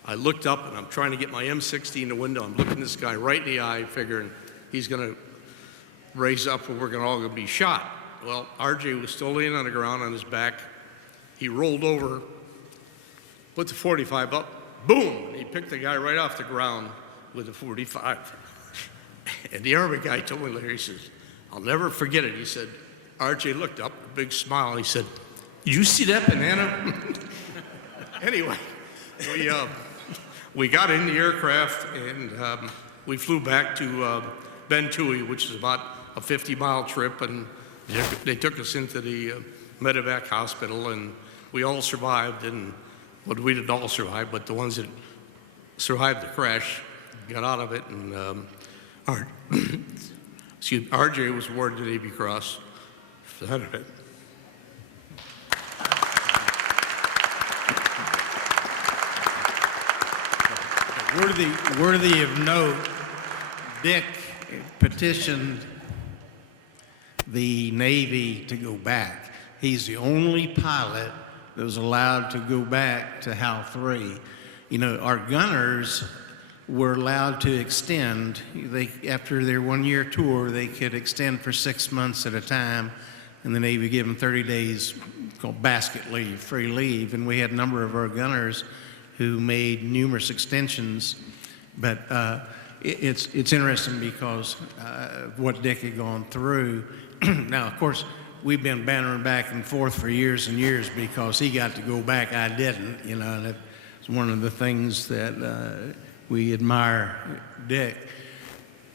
I looked up and I'm trying to get my M16 in the window. I'm looking this guy right in the eye, figuring he's going to raise up and we're all going to be shot. Well, RJ was still laying on the ground on his back. He rolled over, put the 45 up, boom! He picked the guy right off the ground with the 45. And the Army guy told me later, he says, I'll never forget it. He said, RJ looked up, a big smile. He said, you see that banana? Anyway, we got in the aircraft and we flew back to Ben Tui, which is about a 50-mile trip, and they took us into the medevac hospital, and we all survived. And well, we didn't all survive, but the ones that survived the crash got out of it. And RJ was awarded the Navy Cross for that event. Worthy of note, Dick petitioned the Navy to go back. He's the only pilot that was allowed to go back to HAL 3. You know, our gunners were allowed to extend. After their 1-year tour, they could extend for 6 months at a time, and the Navy gave them 30 days called basket leave, free leave. And we had a number of our gunners who made numerous extensions. But it's interesting because what Dick had gone through. Now, of course, we've been bantering back and forth for years and years because he got to go back, I didn't, you know, and it's one of the things that we admire Dick.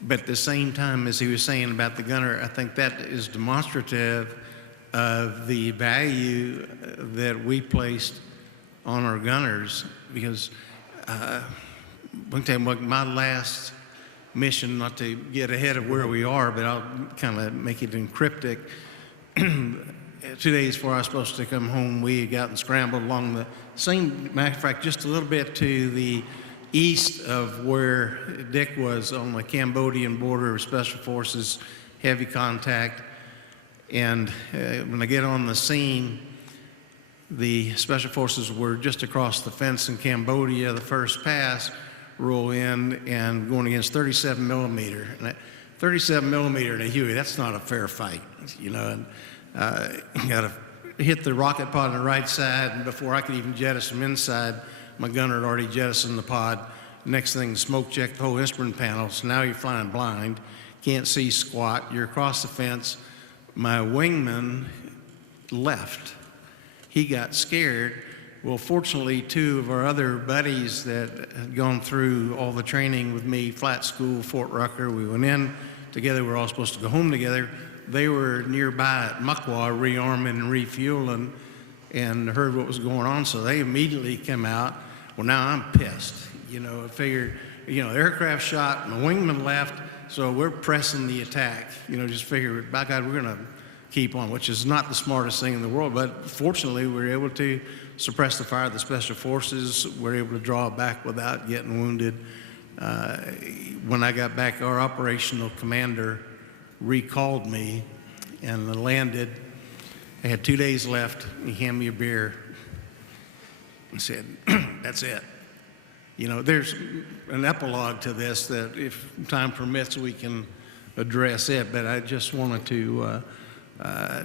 But at the same time, as he was saying about the gunner, I think that is demonstrative of the value that we placed on our gunners, because one time, my last mission, not to get ahead of where we are, but I'll kind of make it in cryptic. 2 days before I was supposed to come home, we had gotten scrambled along the same, matter of fact, just a little bit to the east of where Dick was on the Cambodian border of Special Forces, heavy contact. And when I get on the scene, the Special Forces were just across the fence in Cambodia, the first pass, roll in and going against 37 millimeter. And that 37 millimeter in a Huey, that's not a fair fight, you know. And you got to hit the rocket pod on the right side, and before I could even jettison them inside, my gunner had already jettisoned the pod. Next thing, smoke check the whole instrument panel, so now you're flying blind, can't see squat, you're across the fence. My wingman left. He got scared. Well, fortunately, 2 of our other buddies that had gone through all the training with me, flat school, Fort Rucker, we went in together. We were all supposed to go home together. They were nearby at Muckwa rearming and refueling and heard what was going on, so they immediately came out. Well, now I'm pissed. You know, I figured, you know, aircraft shot, my wingman left, so we're pressing the attack. You know, just figure, by God, we're going to keep on, which is not the smartest thing in the world, but fortunately we were able to suppress the fire of the Special Forces. We were able to draw back without getting wounded. When I got back, our operational commander recalled me and I landed. I had 2 days left. He handed me a beer and said, that's it. You know, there's an epilogue to this that if time permits, we can address it, but I just wanted to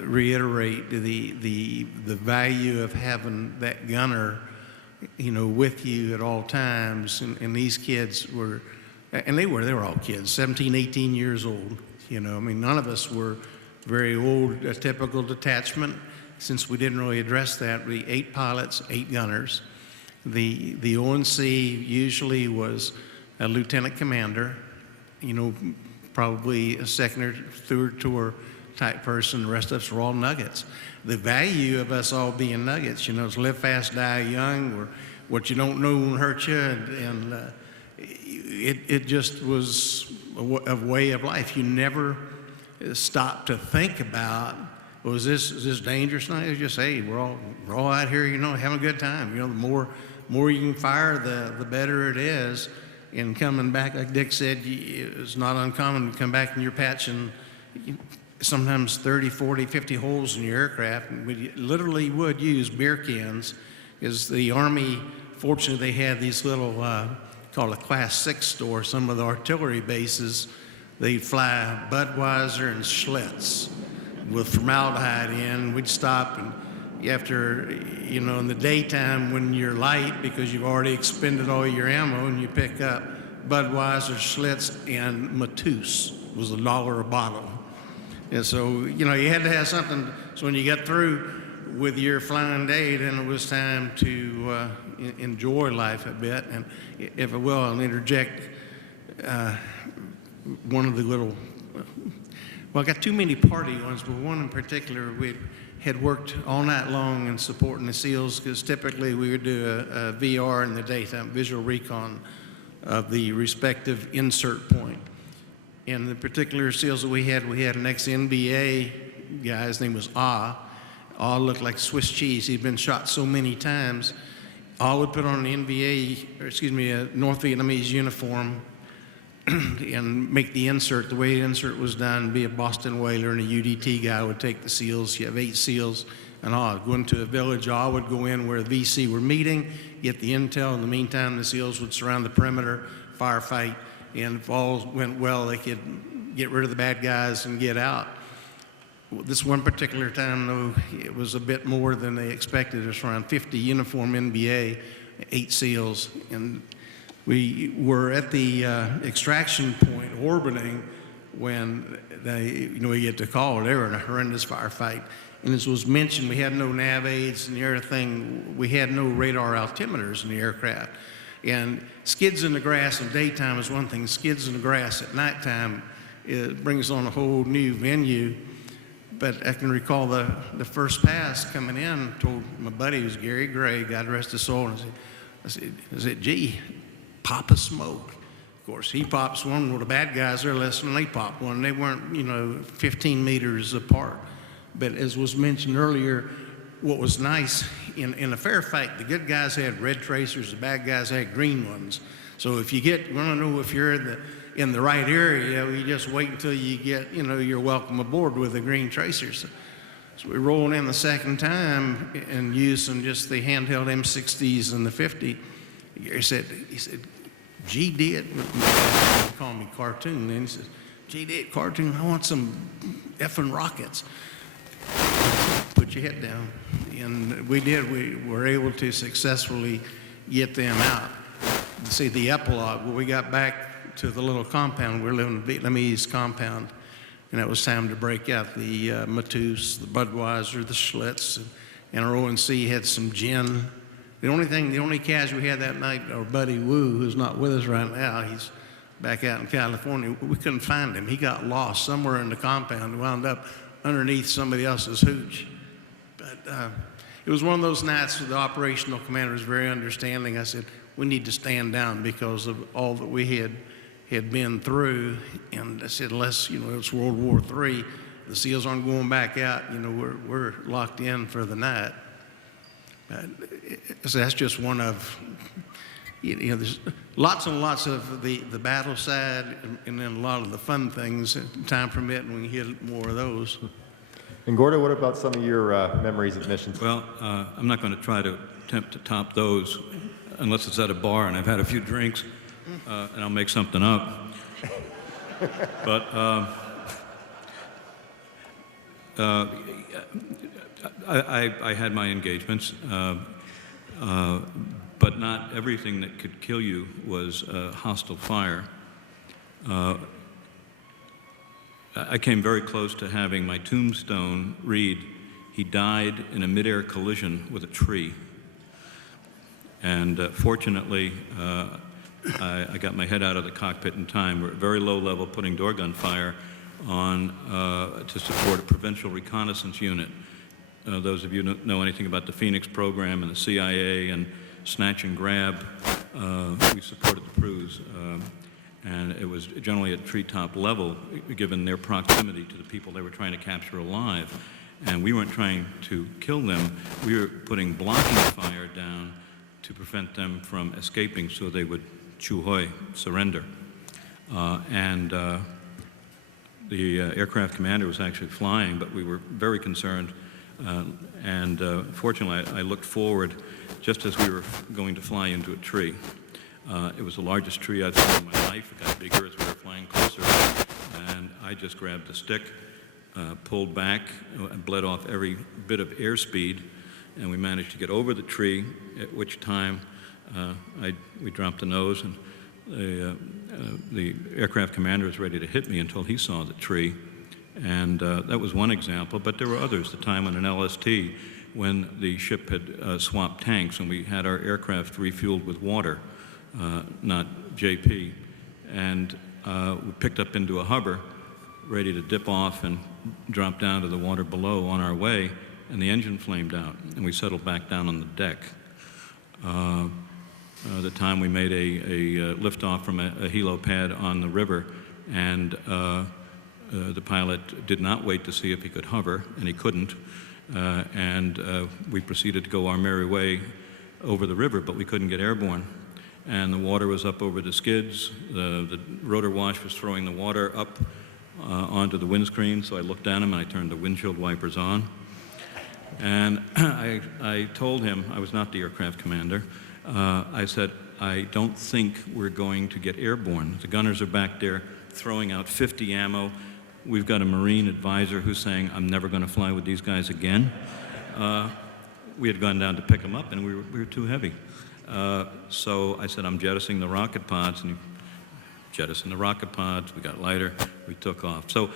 reiterate the value of having that gunner, you know, with you at all times. And these kids were, and they were all kids, 17, 18 years old. You know, I mean, none of us were very old, a typical detachment. since we didn't really address that, we 8 pilots, 8 gunners. The ONC usually was a lieutenant commander, you know, probably a second or third tour type person. The rest of us were all nuggets. The value of us all being nuggets, you know, is live fast, die young, or what you don't know won't hurt you, and it just was a way of life. You never stopped to think about, is this dangerous? No, it was just, hey, we're all out here, you know, having a good time. You know, the more you can fire, the better it is. And coming back, like Dick said, it's not uncommon to come back and you're patching sometimes 30, 40, 50 holes in your aircraft. And we literally would use beer cans, because the Army, fortunately, they had these little, called a Class 6 store. Some of the artillery bases, they'd fly Budweiser and Schlitz with formaldehyde in. We'd stop, and after, you know, in the daytime when you're light because you've already expended all your ammo, and you pick up Budweiser, Schlitz, and Mateus was $1 a bottle. And so, you know, you had to have something. So when you got through with your flying day, then it was time to enjoy life a bit. And if I will, I'll interject one of the little, well, I got too many party ones, but one in particular, we had worked all night long in supporting the SEALs, because typically we would do a VR in the daytime, visual recon of the respective insert point. And the particular SEALs that we had an ex-NBA guy, his name was Ah. Ah looked like Swiss cheese. He'd been shot so many times. Ah would put on an a North Vietnamese uniform and make the insert. The way the insert was done, be a Boston Whaler, and a UDT guy would take the SEALs. You have 8 SEALs, and all go into a village. All would go in where the VC were meeting, get the intel. In the meantime, the SEALs would surround the perimeter, firefight, and if all went well, they could get rid of the bad guys and get out. This one particular time, though, it was a bit more than they expected. It was around 50 uniform NBA, 8 SEALs, and we were at the extraction point orbiting when we get the call. They were in a horrendous firefight. And as was mentioned, we had no nav aids and the other thing, we had no radar altimeters in the aircraft. And skids in the grass in daytime is one thing. Skids in the grass at nighttime, it brings on a whole new venue. But I can recall the first pass coming in, told my buddy, who was Gary Gray, God rest his soul, and I said, gee, pop a smoke. Of course, he pops one. Well, the bad guys are listening. They popped one. They weren't, 15 meters apart. But as was mentioned earlier, what was nice in a fair fight, the good guys had red tracers, the bad guys had green ones. So if you want to know if you're in the right area, you just wait until you get, you're welcome aboard with the green tracers. So we rolled in the second time and used just the handheld M60s and the 50. He said, G did, call me Cartoon, and he said, G did, Cartoon, I want some effing rockets. Put your head down. And we did. We were able to successfully get them out. See the epilogue, when we got back to the little compound, we were living in a Vietnamese compound, and it was time to break out the Mateus, the Budweiser, the Schlitz, and our ONC had some gin. The only casualty we had that night, our buddy Wu, who's not with us right now, he's back out in California, we couldn't find him. He got lost somewhere in the compound and wound up underneath somebody else's hooch. But it was one of those nights where the operational commander was very understanding. I said, we need to stand down because of all that we had been through. And I said, unless, it's World War III, the SEALs aren't going back out, we're locked in for the night. So that's just one of, there's lots and lots of the battle side, and then a lot of the fun things. Time permitting, we can hit more of those. And Gordo, what about some of your memories of missions? Well, I'm not going to try to attempt to top those unless it's at a bar and I've had a few drinks, and I'll make something up. But I had my engagements, but not everything that could kill you was hostile fire. I came very close to having my tombstone read, he died in a midair collision with a tree. And fortunately, I got my head out of the cockpit in time. We're at very low level, putting door gun fire on to support a provincial reconnaissance unit. Those of you who know anything about the Phoenix program and the CIA and snatch and grab, we supported the crews. And it was generally at treetop level, given their proximity to the people they were trying to capture alive. And we weren't trying to kill them. We were putting blocking fire down to prevent them from escaping so they would chuhoi, surrender. The aircraft commander was actually flying, but we were very concerned. Fortunately, I looked forward just as we were going to fly into a tree. It was the largest tree I'd seen in my life. It got bigger as we were flying closer. And I just grabbed the stick, pulled back, and bled off every bit of airspeed. And we managed to get over the tree, at which time we dropped the nose, and the aircraft commander was ready to hit me until he saw the tree. And that was one example, but there were others. The time on an LST when the ship had swapped tanks and we had our aircraft refueled with water, not JP, and we picked up into a hover, ready to dip off and drop down to the water below on our way, and the engine flamed out, and we settled back down on the deck. The time we made a liftoff from a helo pad on the river, and the pilot did not wait to see if he could hover, and he couldn't, and we proceeded to go our merry way over the river, but we couldn't get airborne. And the water was up over the skids. The rotor wash was throwing the water up onto the windscreen, so I looked down him and I turned the windshield wipers on. And I told him, I was not the aircraft commander, I said, I don't think we're going to get airborne. The gunners are back there throwing out 50 ammo. We've got a Marine advisor who's saying, I'm never going to fly with these guys again. We had gone down to pick them up, and we were too heavy. So I said, I'm jettisoning the rocket pods, and he jettisoned the rocket pods. We got lighter. We took off. So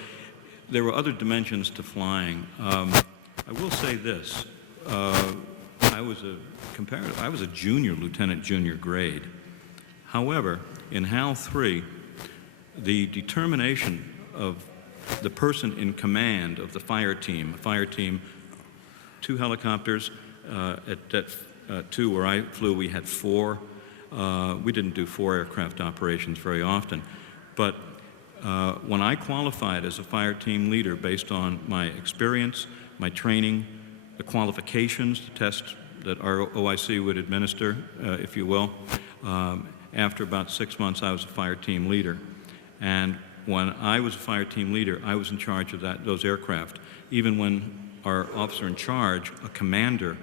there were other dimensions to flying. I will say this. I was a junior, lieutenant junior grade. However, in HAL 3, the determination of the person in command of the fire team, 2 helicopters, at 2 where I flew, we had 4. We didn't do 4 aircraft operations very often. But when I qualified as a fire team leader based on my experience, my training, the qualifications, the test that our OIC would administer, if you will, after about 6 months, I was a fire team leader. And when I was a fire team leader, I was in charge of those aircraft. Even when our officer in charge, a commander,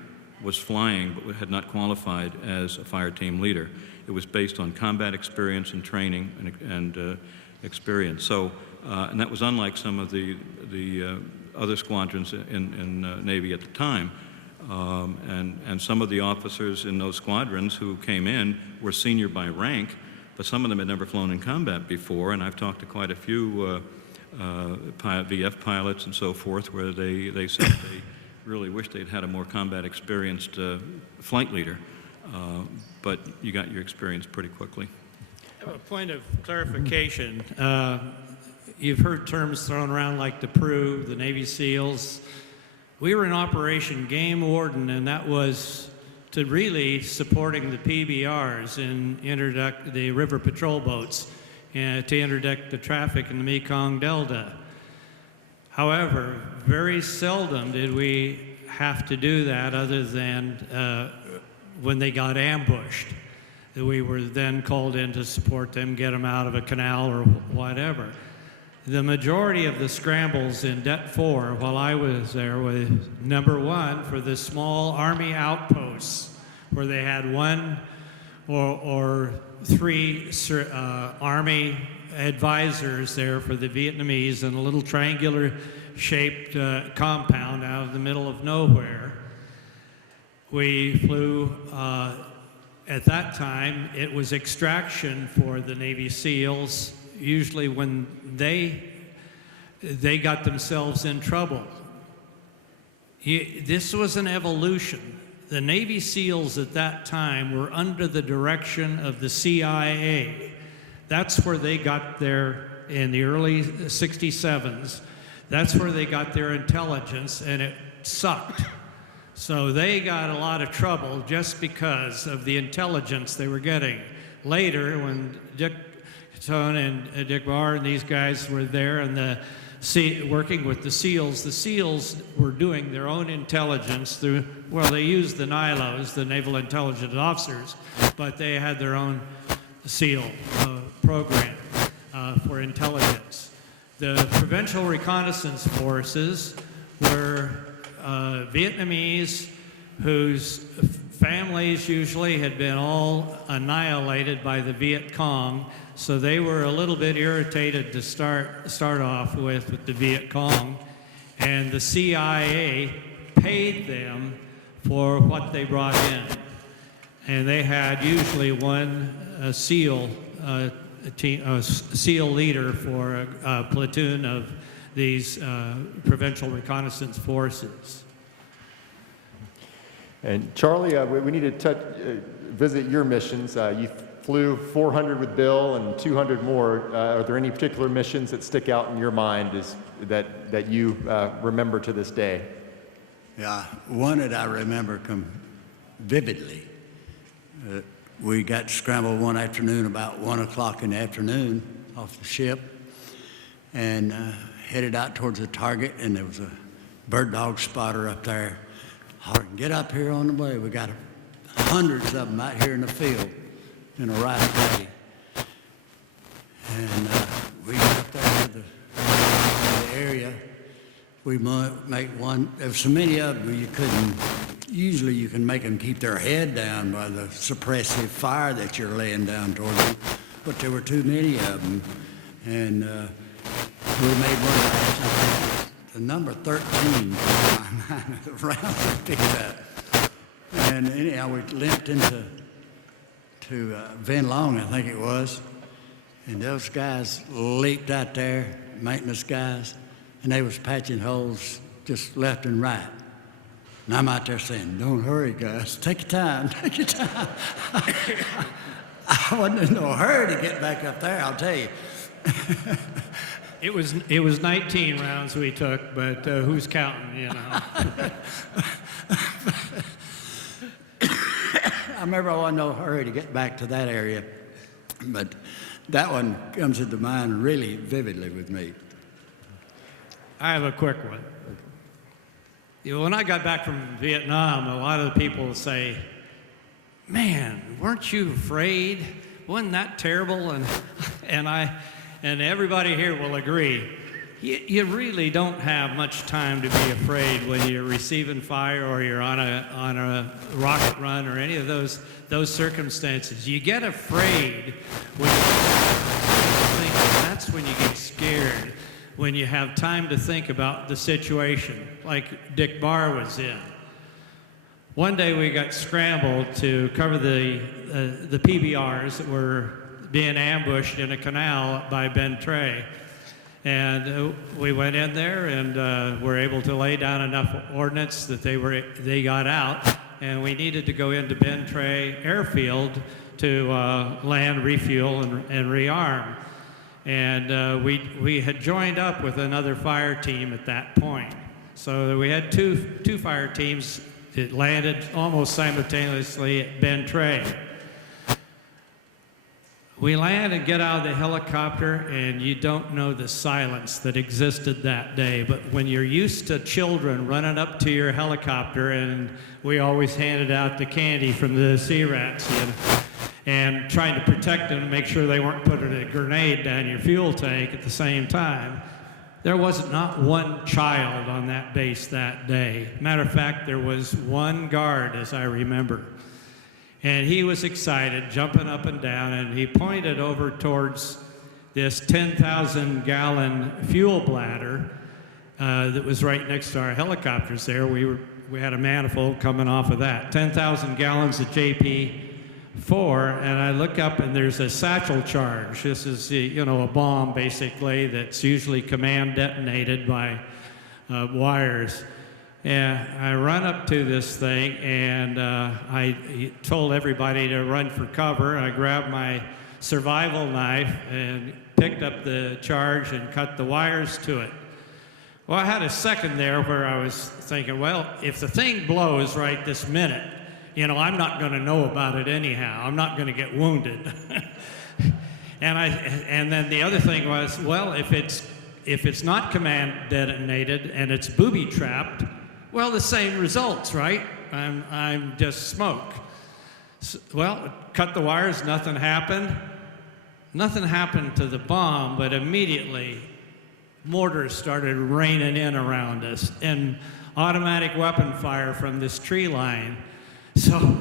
was flying but had not qualified as a fire team leader. It was based on combat experience and training and experience. So, and that was unlike some of the other squadrons in Navy at the time. And some of the officers in those squadrons who came in were senior by rank, but some of them had never flown in combat before, and I've talked to quite a few VF pilots and so forth where they said they really wish they'd had a more combat experienced flight leader, but you got your experience pretty quickly. I have a point of clarification. You've heard terms thrown around like the PRU, the Navy SEALs. We were in Operation Game Warden, and that was to really supporting the PBRs and interdict the river patrol boats and to interdict the traffic in the Mekong Delta. However, very seldom did we have to do that other than when they got ambushed. We were then called in to support them, get them out of a canal or whatever. The majority of the scrambles in Det 4 while I was there was #1 for the small Army outposts where they had 1 or 3 Army advisors there for the Vietnamese in a little triangular shaped compound out of the middle of nowhere. We flew, at that time, it was extraction for the Navy SEALs, usually when they got themselves in trouble. This was an evolution. The Navy SEALs at that time were under the direction of the CIA. That's where they got their, in the early 67s, that's where they got their intelligence, and it sucked. So they got a lot of trouble just because of the intelligence they were getting. Later, when Dick Tone and Dick Barr and these guys were there and working with the SEALs were doing their own intelligence through, well, they used the NILOs, the Naval Intelligence Officers, but they had their own SEAL program for intelligence. The Provincial Reconnaissance Forces were Vietnamese whose families usually had been all annihilated by the Viet Cong, so they were a little bit irritated to start off with the Viet Cong, and the CIA paid them for what they brought in. And they had usually one SEAL leader for a platoon of these Provincial Reconnaissance Forces. And Charlie, we need to visit your missions. You flew 400 with Bill and 200 more. Are there any particular missions that stick out in your mind that you remember to this day? Yeah, one that I remember vividly. We got scrambled one afternoon about 1 o'clock in the afternoon off the ship and headed out towards the target, and there was a bird dog spotter up there hollering, "Get up here on the way. We got hundreds of them out here in the field in a riot ready." And we got up there to the area. We might make one. There were so many of them you couldn't. Usually you can make them keep their head down by the suppressive fire that you're laying down toward them, but there were too many of them, and we made one. The number 13 round we picked up, and anyhow we limped into Van Long, I think it was, and those guys leaped out there, maintenance guys, and they was patching holes just left and right. And I'm out there saying, "Don't hurry, guys. Take your time. Take your time." I wasn't in no hurry to get back up there, I'll tell you. It was 19 rounds we took, but who's counting, you know? I remember I wasn't in no hurry to get back to that area, but that one comes into mind really vividly with me. I have a quick one. You know, when I got back from Vietnam, a lot of the people would say, "Man, weren't you afraid? Wasn't that terrible?" And everybody here will agree. You really don't have much time to be afraid when you're receiving fire or you're on a rocket run or any of those circumstances. You get afraid when you think that's when you get scared. When you have time to think about the situation, like Dick Barr was in. One day we got scrambled to cover the PBRs that were being ambushed in a canal by Ben Trey. And we went in there and were able to lay down enough ordnance that they got out, and we needed to go into Ben Trey Airfield to land, refuel, and rearm. And we had joined up with another fire team at that point. So we had two fire teams that landed almost simultaneously at Ben Trey. We land and get out of the helicopter, and you don't know the silence that existed that day. But when you're used to children running up to your helicopter, and we always handed out the candy from the sea rats, and trying to protect them, make sure they weren't putting a grenade down your fuel tank at the same time. There was not one child on that base that day. Matter of fact, there was one guard, as I remember. And he was excited, jumping up and down, and he pointed over towards this 10,000-gallon fuel bladder that was right next to our helicopters there. We had a manifold coming off of that. 10,000 gallons of JP4, and I look up and there's a satchel charge. This is, a bomb basically that's usually command detonated by wires. And I run up to this thing, and I told everybody to run for cover. I grabbed my survival knife and picked up the charge and cut the wires to it. Well, I had a second there where I was thinking, well, if the thing blows right this minute, you know, I'm not going to know about it anyhow. I'm not going to get wounded. And then the other thing was, well, if it's not command detonated and it's booby trapped, well, the same results, right? I'm just smoke. So, well, cut the wires, nothing happened. Nothing happened to the bomb, but immediately mortars started raining in around us and automatic weapon fire from this tree line. So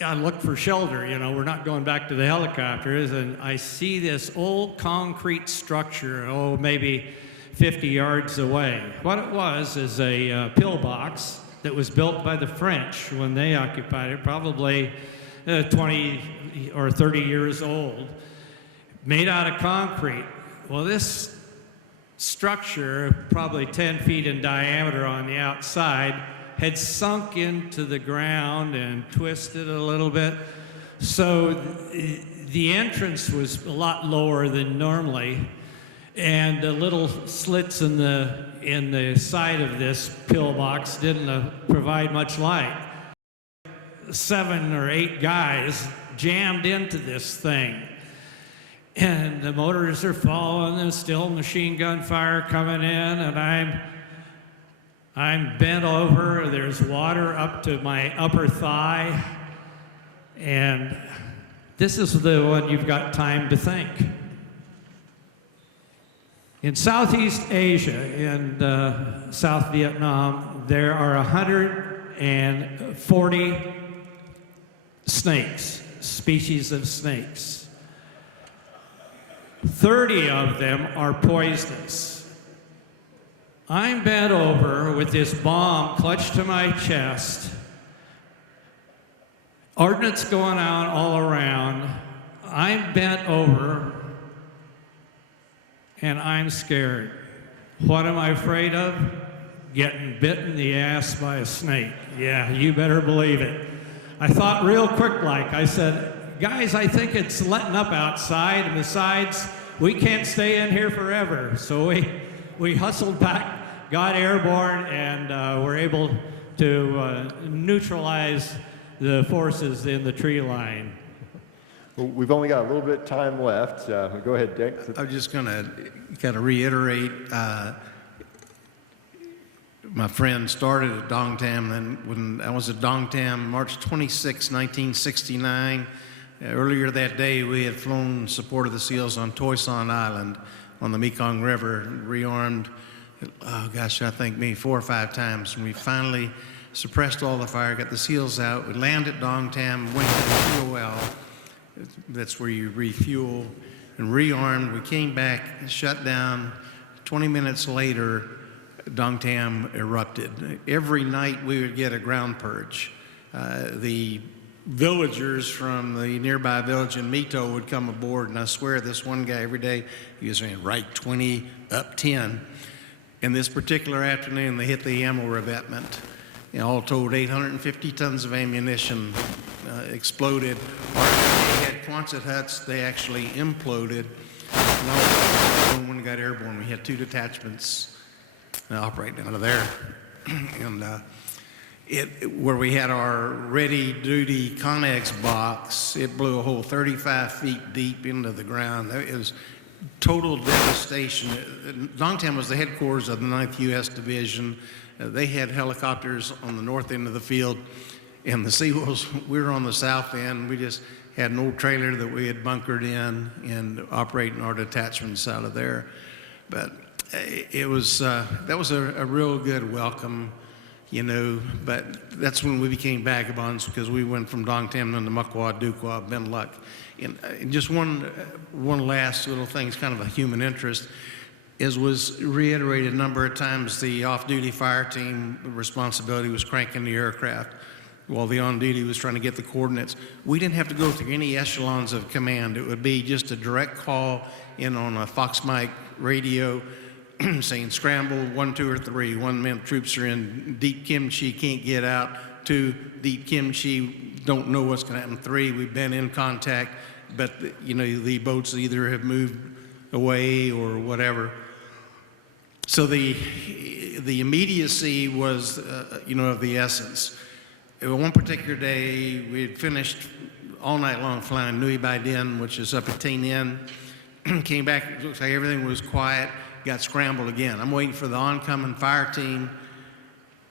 I looked for shelter, you know, we're not going back to the helicopters, and I see this old concrete structure, oh, maybe 50 yards away. What it was is a pillbox that was built by the French when they occupied it, probably 20 or 30 years old, made out of concrete. Well, this structure, probably 10 feet in diameter on the outside, had sunk into the ground and twisted a little bit. So the entrance was a lot lower than normally, and the little slits in the side of this pillbox didn't provide much light. 7 or 8 guys jammed into this thing, and the motors are following. There's still machine gun fire coming in, and I'm bent over. There's water up to my upper thigh, and this is the one you've got time to think. In Southeast Asia, in South Vietnam, there are 140 snakes, species of snakes. 30 of them are poisonous. I'm bent over with this bomb clutched to my chest, ordnance going on all around. I'm bent over, and I'm scared. What am I afraid of? Getting bit in the ass by a snake. Yeah, you better believe it. I thought real quick like, I said, guys, I think it's letting up outside, and besides, we can't stay in here forever. So we hustled back, got airborne, and were able to neutralize the forces in the tree line. Well, we've only got a little bit of time left. Go ahead, Dick. I'm just going to kind of reiterate, my friend started at Dong Tam, and when I was at Dong Tam, March 26, 1969, earlier that day we had flown in support of the SEALs on Toi Son Island on the Mekong River, rearmed, oh gosh, I think maybe 4 or 5 times, and we finally suppressed all the fire, got the SEALs out. We landed at Dong Tam, went to the fuel well. That's where you refuel, and rearmed. We came back, shut down. 20 minutes later, Dong Tam erupted. Every night we would get a ground purge. The villagers from the nearby village in Mito would come aboard, and I swear this one guy every day, he was saying, right 20, up 10. And this particular afternoon, they hit the ammo revetment. All told, 850 tons of ammunition exploded. They had Quonset huts, they actually imploded. And when we got airborne, we had 2 detachments operating out of there. And where we had our ready-duty Connex box, it blew a hole 35 feet deep into the ground. It was total devastation. Dong Tam was the headquarters of the 9th U.S. Division. They had helicopters on the north end of the field, and the Seawolves, we were on the south end. We just had an old trailer that we had bunkered in and operating our detachments out of there. But it was, that was a real good welcome, you know, but that's when we became vagabonds, because we went from Dong Tam to Mukwa, Dukwa, Ben Luck. And just one last little thing, it's kind of a human interest, was reiterated a number of times, the off-duty fire team responsibility was cranking the aircraft while the on-duty was trying to get the coordinates. We didn't have to go through any echelons of command. It would be just a direct call in on a Fox mic radio. saying scramble 1, 2, or 3. 1 meant troops are in deep kimchi, can't get out. 2, deep kimchi, don't know what's going to happen. 3, we've been in contact, but the boats either have moved away or whatever. So the immediacy was, of the essence. One particular day, we had finished all night long flying Nui Bai Din, which is up at Tain Inn. Came back, it looks like everything was quiet, got scrambled again. I'm waiting for the oncoming fire team,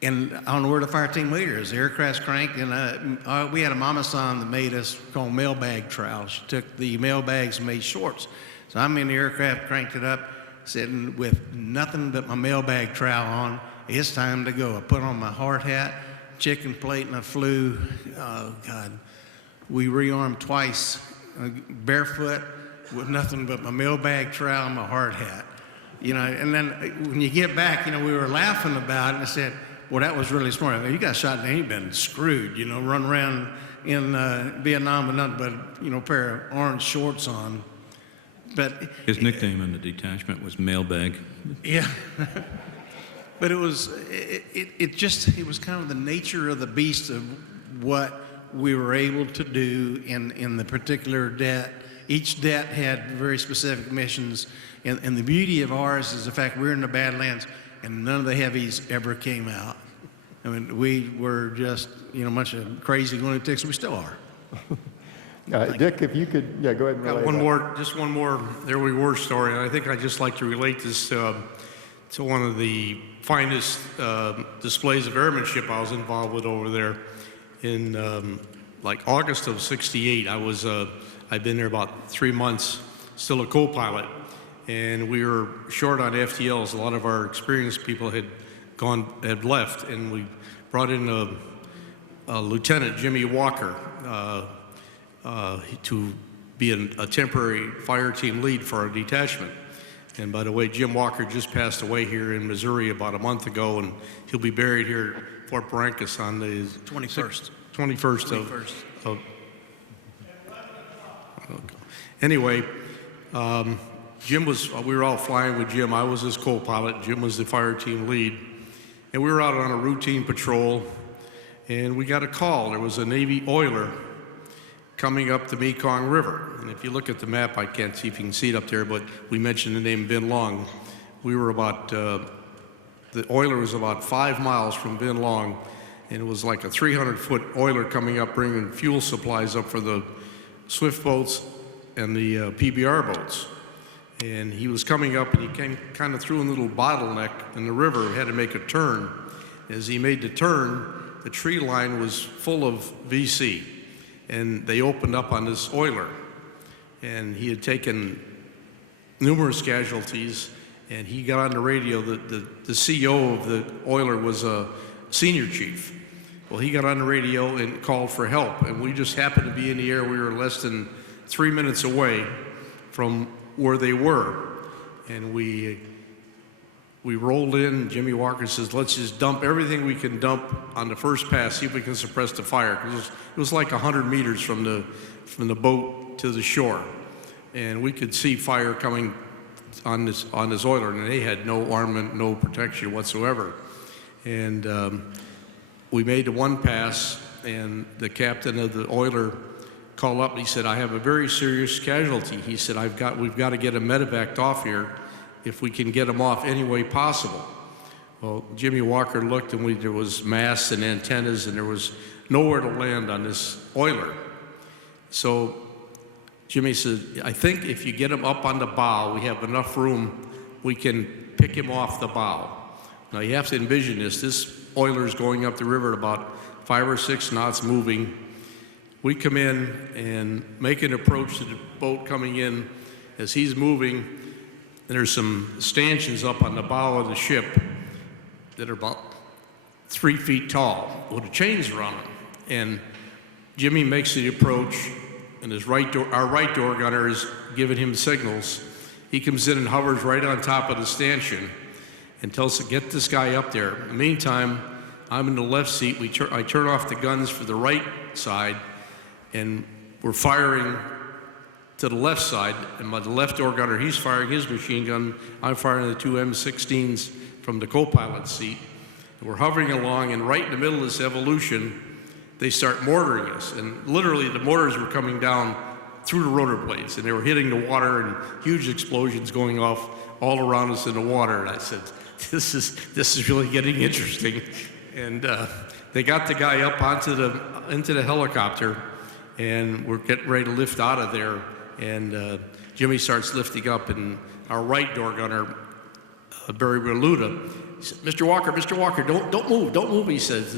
and I don't know where the fire team leader is. The aircraft's cranked, and we had a mama son that made us called mailbag trowels. She took the mailbags and made shorts. So I'm in the aircraft, cranked it up, sitting with nothing but my mailbag trowel on. It's time to go. I put on my hard hat, chicken plate, and I flew. Oh, God. We rearmed twice, barefoot, with nothing but my mailbag trowel and my hard hat. And then when you get back, we were laughing about it, and I said, well, that was really smart. I mean, you got shot and you've been screwed, run around in Vietnam with nothing but, a pair of orange shorts on. But His nickname in the detachment was Mailbag. yeah. But it was kind of the nature of the beast of what we were able to do in the particular det. Each det had very specific missions, and the beauty of ours is the fact we're in the Badlands, and none of the heavies ever came out. I mean, we were just, a bunch of crazy lunatics. We still are. Dick, if you could, go ahead and relay that. One more There We Were story, and I think I'd just like to relate this to one of the finest displays of airmanship I was involved with over there in like August of '68. I'd been there about 3 months, still a co-pilot, and we were short on FTLs. A lot of our experienced people had left, and we brought in a Lieutenant Jimmy Walker to be a temporary fire team lead for our detachment. And by the way, Jim Walker just passed away here in Missouri about a month ago, and he'll be buried here at Fort Barrancas on the 21st. 21st of Anyway, Jim we were all flying with Jim. I was his co-pilot. Jim was the fire team lead. And we were out on a routine patrol, and we got a call. There was a Navy oiler coming up the Mekong River. And if you look at the map, I can't see if you can see it up there, but we mentioned the name Bin Long. We were the oiler was about 5 miles from Bin Long, and it was like a 300-foot oiler coming up, bringing fuel supplies up for the swift boats and the PBR boats. And he was coming up, and he came kind of through a little bottleneck in the river. He had to make a turn. As he made the turn, the tree line was full of VC, and they opened up on this oiler. And he had taken numerous casualties, and he got on the radio. The CO of the oiler was a senior chief. Well, he got on the radio and called for help, and we just happened to be in the air. We were less than 3 minutes away from where they were, and we rolled in. Jimmy Walker says, let's just dump everything we can dump on the first pass, see if we can suppress the fire, because it was like 100 meters from the boat to the shore, and we could see fire coming on this oiler, and they had no armament, no protection whatsoever. And we made the one pass, and the captain of the oiler called up and he said, I have a very serious casualty. He said, we've got to get a medevac off here if we can get them off any way possible. Well, Jimmy Walker looked, and there was masts and antennas, and there was nowhere to land on this oiler. So Jimmy said, I think if you get him up on the bow, we have enough room, we can pick him off the bow. Now you have to envision this oiler is going up the river at about 5 or 6 knots moving. We come in and make an approach to the boat coming in. As he's moving, there's some stanchions up on the bow of the ship that are about 3 feet tall with the chains around them. And Jimmy makes the approach, and our right door gunner is giving him signals. He comes in and hovers right on top of the stanchion and tells us to get this guy up there. In the meantime, I'm in the left seat. I turn off the guns for the right side, and we're firing to the left side, and my left door gunner, he's firing his machine gun. I'm firing the two M16s from the co-pilot's seat. And we're hovering along, and right in the middle of this evolution, they start mortaring us. And literally, the mortars were coming down through the rotor blades, and they were hitting the water, and huge explosions going off all around us in the water. And I said, this is really getting interesting. And they got the guy up into the helicopter, and we're getting ready to lift out of there. And Jimmy starts lifting up, and our right door gunner, Barry Reluda, he said, Mr. Walker, don't move, he says.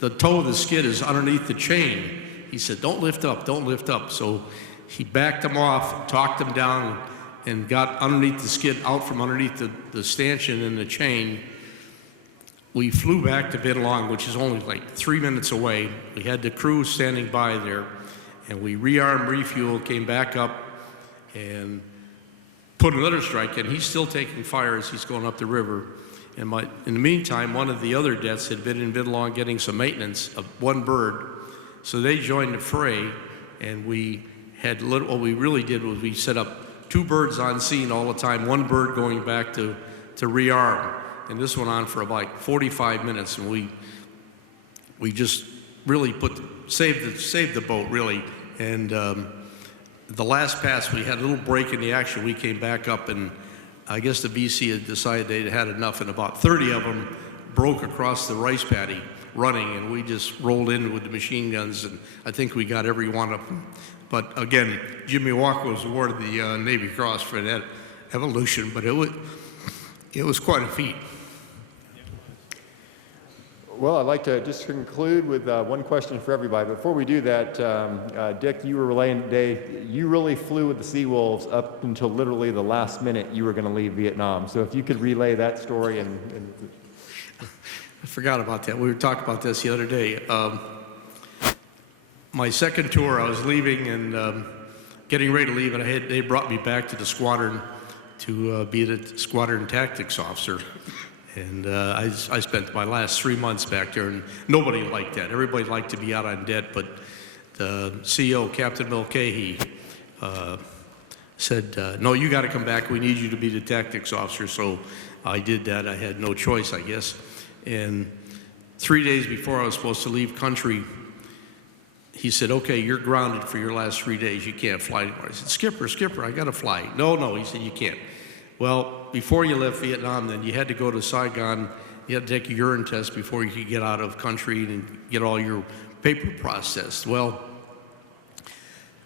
The toe of the skid is underneath the chain. He said, don't lift up. So he backed them off, talked them down, and got underneath the skid, out from underneath the stanchion and the chain. We flew back to Bin Long, which is only like 3 minutes away. We had the crew standing by there, and we rearmed, refueled, came back up, and put another strike in. He's still taking fire as he's going up the river. And in the meantime, one of the other jets had been in Bin Long getting some maintenance of one bird. So they joined the fray, and we had what we really did was we set up 2 birds on scene all the time, 1 bird going back to rearm. And this went on for about 45 minutes, and we just really saved the boat, really. And the last pass, we had a little break in the action. We came back up, and I guess the BC had decided they'd had enough, and about 30 of them broke across the rice paddy running, and we just rolled in with the machine guns, and I think we got every one of them. But again, Jimmy Walker was awarded the Navy Cross for that evolution, but it was quite a feat. Well, I'd like to just conclude with one question for everybody. Before we do that, Dick, you were relaying today, you really flew with the Seawolves up until literally the last minute you were going to leave Vietnam. So if you could relay that story and I forgot about that. We were talking about this the other day. My second tour, I was leaving and getting ready to leave, and they brought me back to the squadron to be the squadron tactics officer. And I spent my last 3 months back there, and nobody liked that. Everybody liked to be out on debt, but the CEO, Captain Mulcahy, said, no, you got to come back. We need you to be the tactics officer. So I did that. I had no choice, I guess. And 3 days before I was supposed to leave country, he said, okay, you're grounded for your last 3 days. You can't fly anymore. I said, Skipper, I got to fly. No, he said, you can't. Well, before you left Vietnam, then you had to go to Saigon. You had to take a urine test before you could get out of country and get all your paper processed. Well,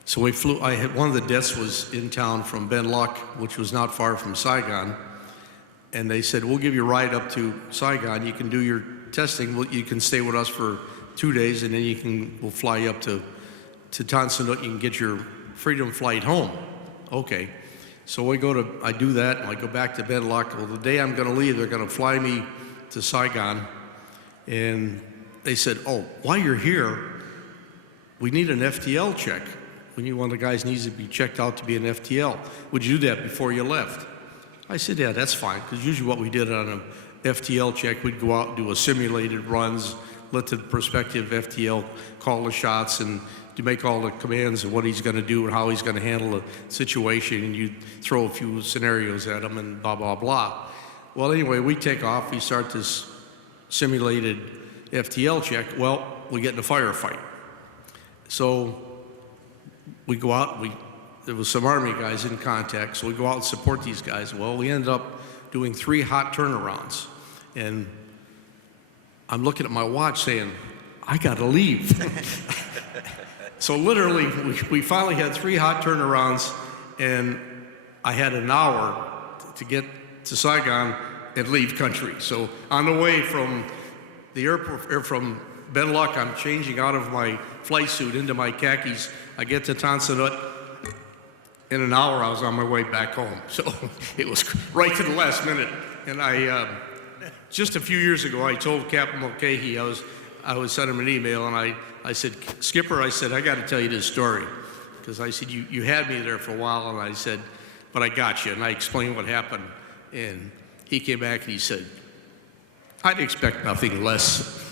so we flew. One of the deaths was in town from Ben Luck, which was not far from Saigon. And they said, we'll give you a ride up to Saigon. You can do your testing. You can stay with us for 2 days, and then we'll fly you up to Tan Son Nhut. You can get your freedom flight home. Okay. So I do that, and I go back to Ben Luck. Well, the day I'm going to leave, they're going to fly me to Saigon. And they said, oh, while you're here, we need an FTL check. One of the guys needs to be checked out to be an FTL. Would you do that before you left? I said, yeah, that's fine, because usually what we did on an FTL check, we'd go out and do a simulated runs, let the prospective FTL call the shots, and to make all the commands of what he's going to do and how he's going to handle the situation, and you throw a few scenarios at him and blah, blah, blah. Well, anyway, we take off. We start this simulated FTL check. Well, we get in a firefight. So we go out. There was some Army guys in contact, so we go out and support these guys. Well, we ended up doing 3 hot turnarounds. And I'm looking at my watch saying, I got to leave. So literally, we finally had 3 hot turnarounds, and I had an hour to get to Saigon and leave country. So on the way from the airport, from Ben Luck, I'm changing out of my flight suit into my khakis. I get to Tan Son Nhut. In an hour, I was on my way back home. So it was right to the last minute. And just a few years ago, I told Captain Mulcahy, I was sending him an email, and I said, Skipper, I said, I got to tell you this story. Because I said, you had me there for a while, and I said, but I got you. And I explained what happened. And he came back and he said, I'd expect nothing less.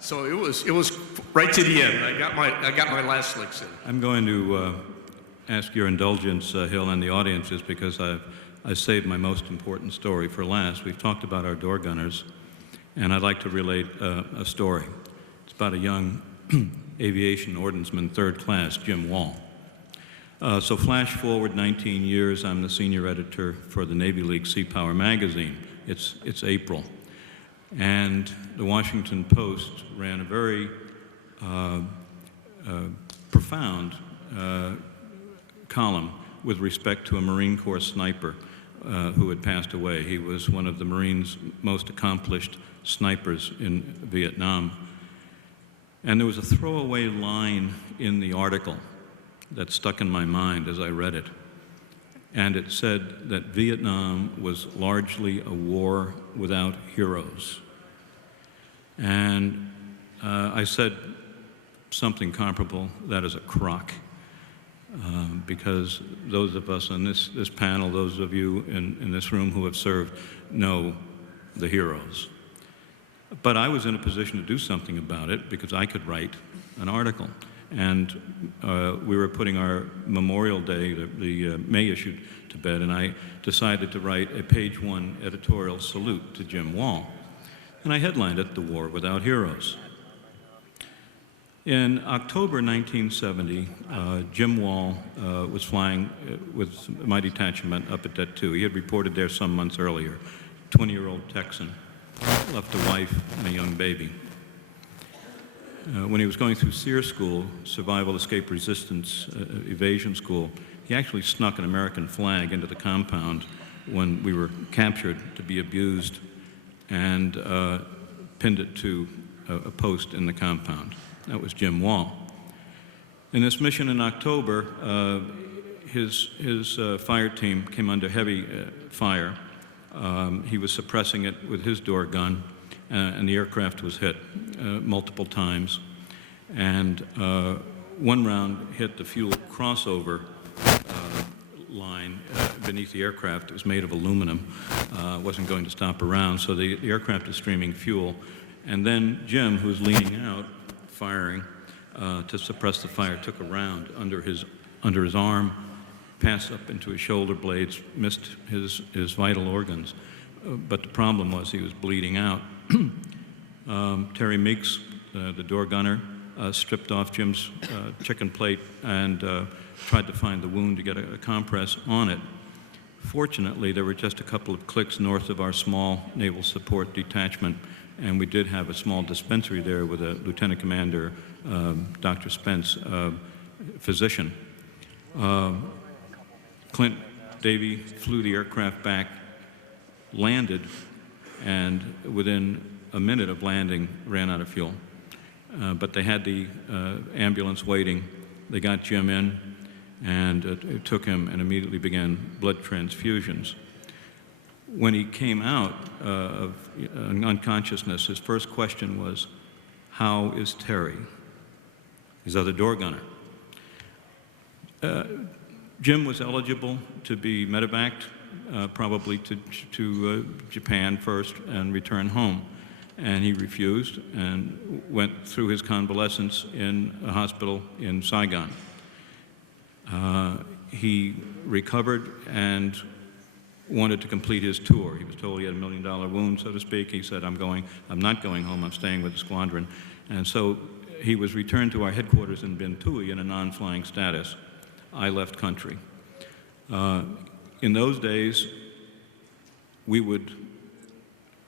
So it was right to the end. I got my last licks in. I'm going to ask your indulgence, Hill, and the audience, is because I saved my most important story for last. We've talked about our door gunners, and I'd like to relate a story. It's about a young aviation ordnanceman, third class, Jim Wall. So flash forward 19 years, I'm the senior editor for the Navy League Sea Power magazine. It's April. And the Washington Post ran a very profound column with respect to a Marine Corps sniper who had passed away. He was one of the Marines' most accomplished snipers in Vietnam. And there was a throwaway line in the article that stuck in my mind as I read it. And it said that Vietnam was largely a war without heroes. And I said something comparable, that is a crock. Because those of us on this panel, those of you in this room who have served, know the heroes. But I was in a position to do something about it because I could write an article. And we were putting our Memorial Day, the May issue, to bed, and I decided to write a page-one editorial salute to Jim Wall. And I headlined it, "The War Without Heroes." In October 1970, Jim Wall was flying with my detachment up at Det 2. He had reported there some months earlier. 20-year-old Texan, left a wife and a young baby. When he was going through SEER school, Survival, Escape, Resistance, Evasion School, he actually snuck an American flag into the compound when we were captured to be abused and pinned it to a post in the compound. That was Jim Wall. In this mission in October, his fire team came under heavy fire. He was suppressing it with his door gun, and the aircraft was hit multiple times. And one round hit the fuel crossover line beneath the aircraft. It was made of aluminum. Wasn't going to stop around, so the aircraft is streaming fuel. And then Jim, who's leaning out, firing to suppress the fire, took a round under his arm, passed up into his shoulder blades, missed his vital organs. But the problem was he was bleeding out. Terry Meeks, the door gunner, stripped off Jim's chicken plate and tried to find the wound to get a compress on it. Fortunately, there were just a couple of clicks north of our small naval support detachment, and we did have a small dispensary there with a Lieutenant Commander, Dr. Spence, physician. Clint Davey flew the aircraft back, landed, and within a minute of landing, ran out of fuel. But they had the ambulance waiting. They got Jim in, and it took him and immediately began blood transfusions. When he came out of unconsciousness, his first question was, "How is Terry?" His other door gunner. Jim was eligible to be medevaced, probably to Japan first and return home. And he refused and went through his convalescence in a hospital in Saigon. He recovered and wanted to complete his tour. He was told he had $1 million wound, so to speak. He said, I'm not going home, I'm staying with the squadron. And so he was returned to our headquarters in Binh Tui in a non-flying status. I left country. In those days, we would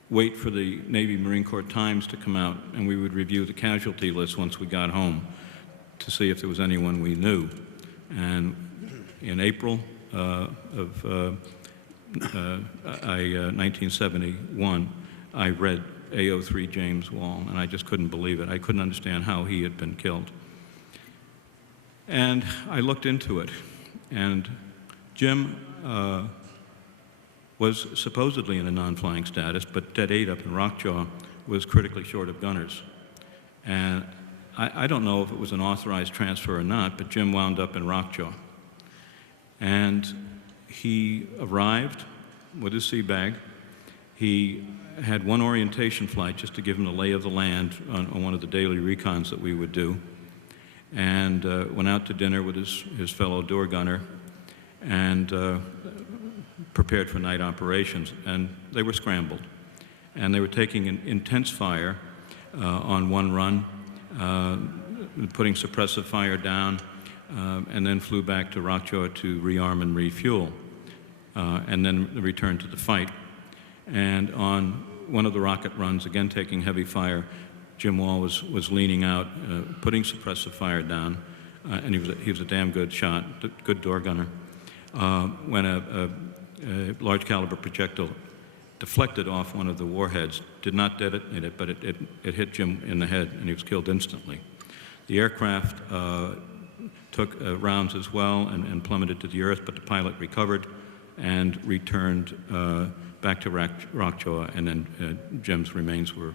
wait for the Navy Marine Corps Times to come out, and we would review the casualty list once we got home to see if there was anyone we knew. And in April of 1971, I read AO3 James Wall, and I just couldn't believe it. I couldn't understand how he had been killed. And I looked into it, and Jim was supposedly in a non-flying status, but Det 8 up in Rockjaw was critically short of gunners. And I don't know if it was an authorized transfer or not, but Jim wound up in Rockjaw. And he arrived with his sea bag. He had one orientation flight just to give him the lay of the land on one of the daily recons that we would do. and went out to dinner with his fellow door gunner and prepared for night operations. And they were scrambled. And they were taking an intense fire on one run, putting suppressive fire down, and then flew back to Rockjaw to rearm and refuel, and then returned to the fight. And on one of the rocket runs, again taking heavy fire, Jim Wall was leaning out, putting suppressive fire down, and he was a damn good shot, good door gunner, when a large caliber projectile deflected off one of the warheads, did not detonate it, but it hit Jim in the head, and he was killed instantly. The aircraft took rounds as well and plummeted to the earth, but the pilot recovered and returned back to Rockjaw, and then Jim's remains were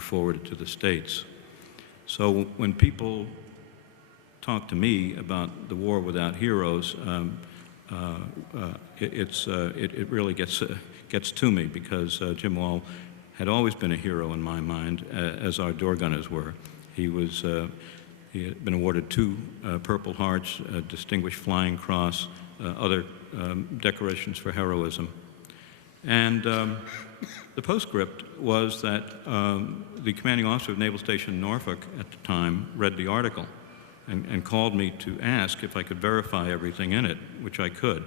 forwarded to the States. So when people talk to me about the war without heroes, it really gets to me, because Jim Wall had always been a hero in my mind, as our door gunners were. He had been awarded 2 Purple Hearts, a Distinguished Flying Cross, other decorations for heroism. And the postscript was that the commanding officer of Naval Station Norfolk at the time read the article and called me to ask if I could verify everything in it, which I could.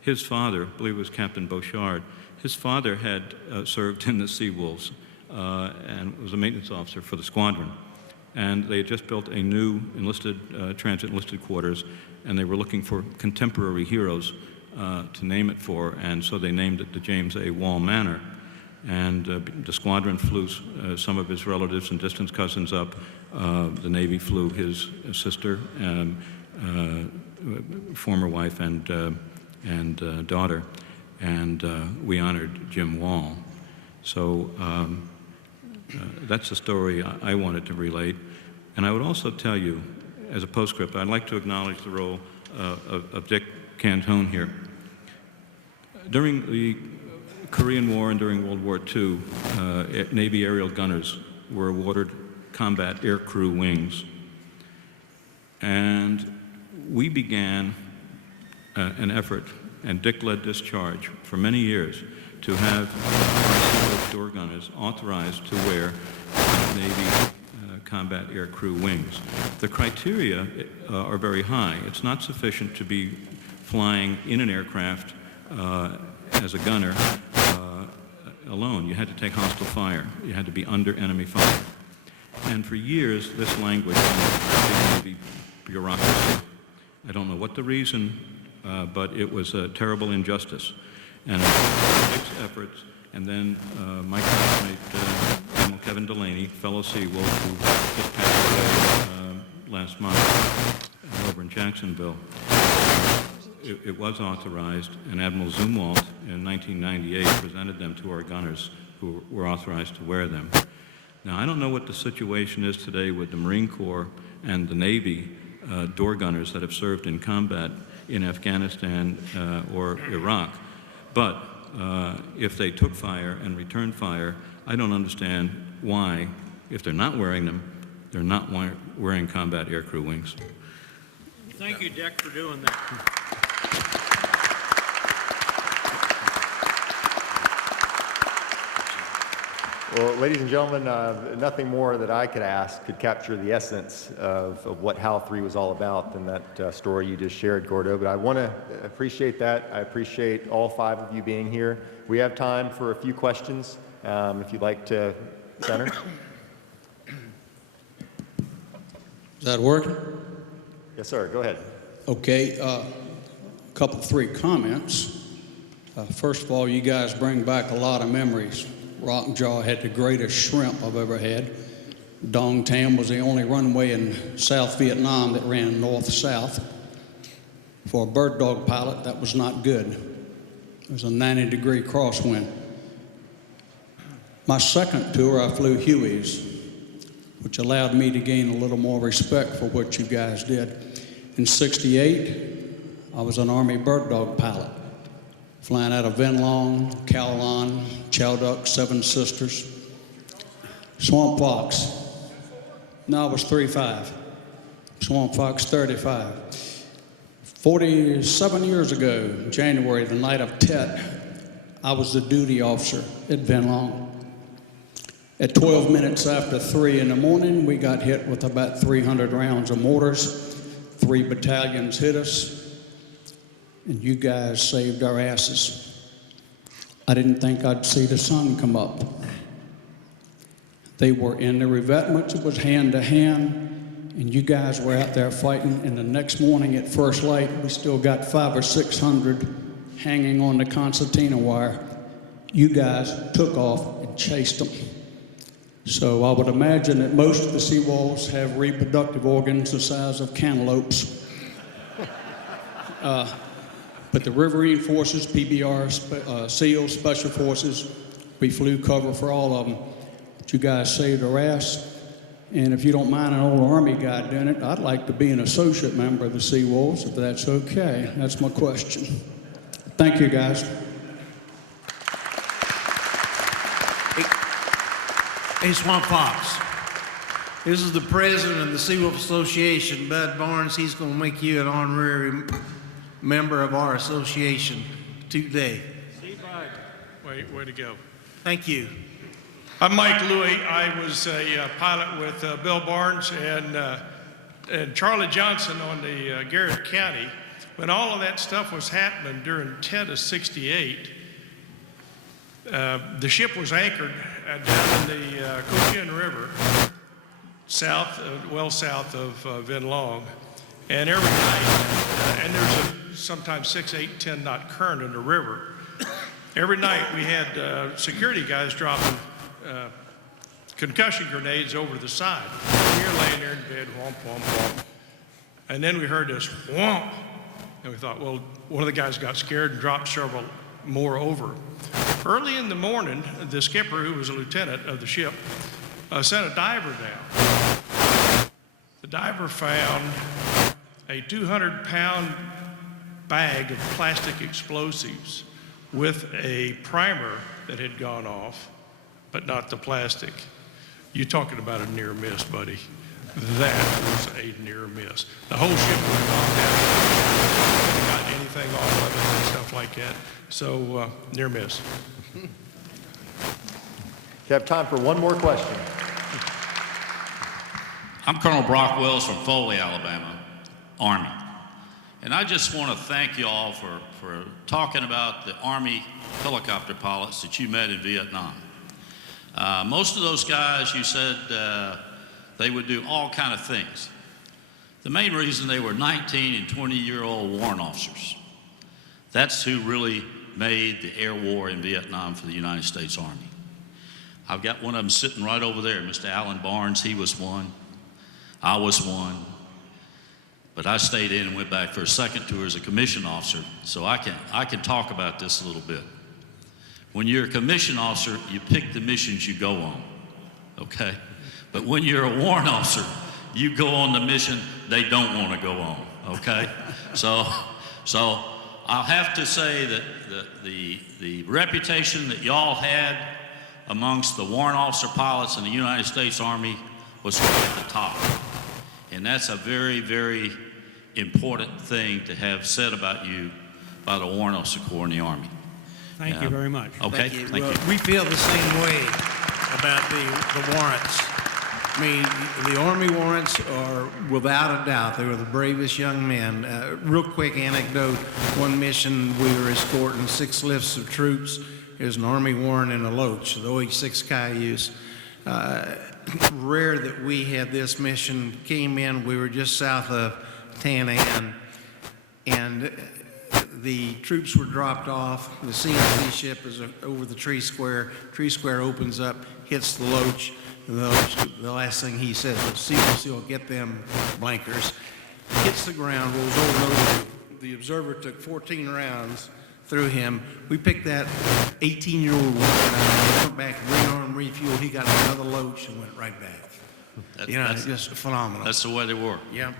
His father, I believe it was Captain Beauchard, his father had served in the Seawolves and was a maintenance officer for the squadron. And they had just built a new transit enlisted quarters, and they were looking for contemporary heroes to name it for, and so they named it the James A. Wall Manor. And the squadron flew some of his relatives and distant cousins up. The Navy flew his sister, former wife, and daughter, and we honored Jim Wall. So that's the story I wanted to relate. And I would also tell you, as a postscript, I'd like to acknowledge the role of Dick Cantone here. During the Korean War and during World War II, Navy aerial gunners were awarded combat aircrew wings. And we began an effort, and Dick led this charge for many years, to have our door gunners authorized to wear Navy combat aircrew wings. The criteria are very high. It's not sufficient to be flying in an aircraft as a gunner alone. You had to take hostile fire. You had to be under enemy fire. And for years, this language in Navy bureaucracy, I don't know what the reason, but it was a terrible injustice. And Dick's efforts, and then my classmate, Admiral Kevin Delaney, fellow Seawolf, who just passed away last month over in Jacksonville, it was authorized, and Admiral Zumwalt in 1998 presented them to our gunners who were authorized to wear them. Now, I don't know what the situation is today with the Marine Corps and the Navy door gunners that have served in combat in Afghanistan or Iraq, but if they took fire and returned fire, I don't understand why, if they're not wearing them, they're not wearing combat aircrew wings. Thank you, Dick, for doing that. Well, ladies and gentlemen, nothing more that I could ask could capture the essence of what HAL 3 was all about than that story you just shared, Gordo. But I want to appreciate that. I appreciate all 5 of you being here. We have time for a few questions, if you'd like to center. Does that work? Yes, sir. Go ahead. Okay. Three comments. First of all, you guys bring back a lot of memories. Rockjaw had the greatest shrimp I've ever had. Dong Tam was the only runway in South Vietnam that ran north-south. For a bird dog pilot, that was not good. It was a 90-degree crosswind. My second tour, I flew Hueys, which allowed me to gain a little more respect for what you guys did. In '68, I was an Army bird dog pilot, flying out of Venlong, Kowloon, Chowduck, Seven Sisters, Swamp Fox. No, I was 3-5. Swamp Fox 35. 47 years ago, January, the night of Tet, I was the duty officer at Vin Long. At 12 minutes after 3 in the morning, we got hit with about 300 rounds of mortars. 3 battalions hit us, and you guys saved our asses. I didn't think I'd see the sun come up. They were in the revetments, it was hand to hand, and you guys were out there fighting, and the next morning at first light, we still got 500 or 600 hanging on the concertina wire. You guys took off and chased them. So I would imagine that most of the Seawolves have reproductive organs the size of cantaloupes. But the Riverine Forces, PBR, SEALs, Special Forces, we flew cover for all of them. But you guys saved our ass. And if you don't mind an old Army guy doing it, I'd like to be an associate member of the Seawolves, if that's okay. That's my question. Thank you, guys. Hey, Swamp Fox, this is the president of the Seawolf Association, Bud Barnes. He's going to make you an honorary member of our association today. See, Bud. Way to go. Thank you. I'm Mike Louie. I was a pilot with Bill Barnes and Charlie Johnson on the Garrett County. When all of that stuff was happening during Tet of '68, the ship was anchored down in the Cochin River, well south of Vin Long. And every night, and there's sometimes 6, 8, 10 knot current in the river. Every night we had security guys dropping concussion grenades over the side. We were laying there in bed, whomp, whomp, whomp. And then we heard this whomp. And we thought, well, one of the guys got scared and dropped several more over. Early in the morning, the skipper, who was a lieutenant of the ship, sent a diver down. The diver found a 200-pound bag of plastic explosives with a primer that had gone off, but not the plastic. You're talking about a near miss, buddy. That was a near miss. The whole ship would have gone down. Couldn't got anything off of it and stuff like that. So, near miss. You have time for one more question. I'm Colonel Brock Wells from Foley, Alabama, Army. And I just want to thank you all for talking about the Army helicopter pilots that you met in Vietnam. Most of those guys, you said they would do all kind of things. The main reason they were 19 and 20-year-old warrant officers. That's who really made the air war in Vietnam for the United States Army. I've got one of them sitting right over there, Mr. Alan Barnes. He was one. I was one. But I stayed in and went back for a second tour as a commissioned officer, so I can talk about this a little bit. When you're a commissioned officer, you pick the missions you go on, okay? But when you're a warrant officer, you go on the mission they don't want to go on, okay? So I'll have to say that the reputation that y'all had amongst the warrant officer pilots in the United States Army was right at the top. And that's a very, very important thing to have said about you by the Warrant Officer Corps in the Army. Thank you very much. Thank Okay, you. thank Well, you. we feel the same way about the warrants. I mean, the Army warrants are, without a doubt, they were the bravest young men. Real quick anecdote, one mission we were escorting 6 lifts of troops. It was an Army warrant in a Loach, the OH-6 Cayuse. Rare that we had this mission. Came in, we were just south of Tan An, and the troops were dropped off. The CNC ship is over the tree square. Tree square opens up, hits the Loach. The last thing he says is, "Seal, get them blankers." Hits the ground, rolls over and over. The observer took 14 rounds through him. We picked that 18-year-old warrant, went back, rearmed, refueled. He got another Loach and went right back. It's just phenomenal. That's the way they were. Yeah.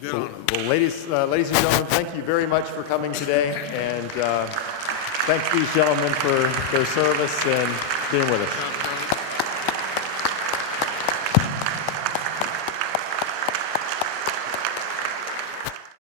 Good on them. Well, ladies and gentlemen, thank you very much for coming today, and thank these gentlemen for their service and being with us.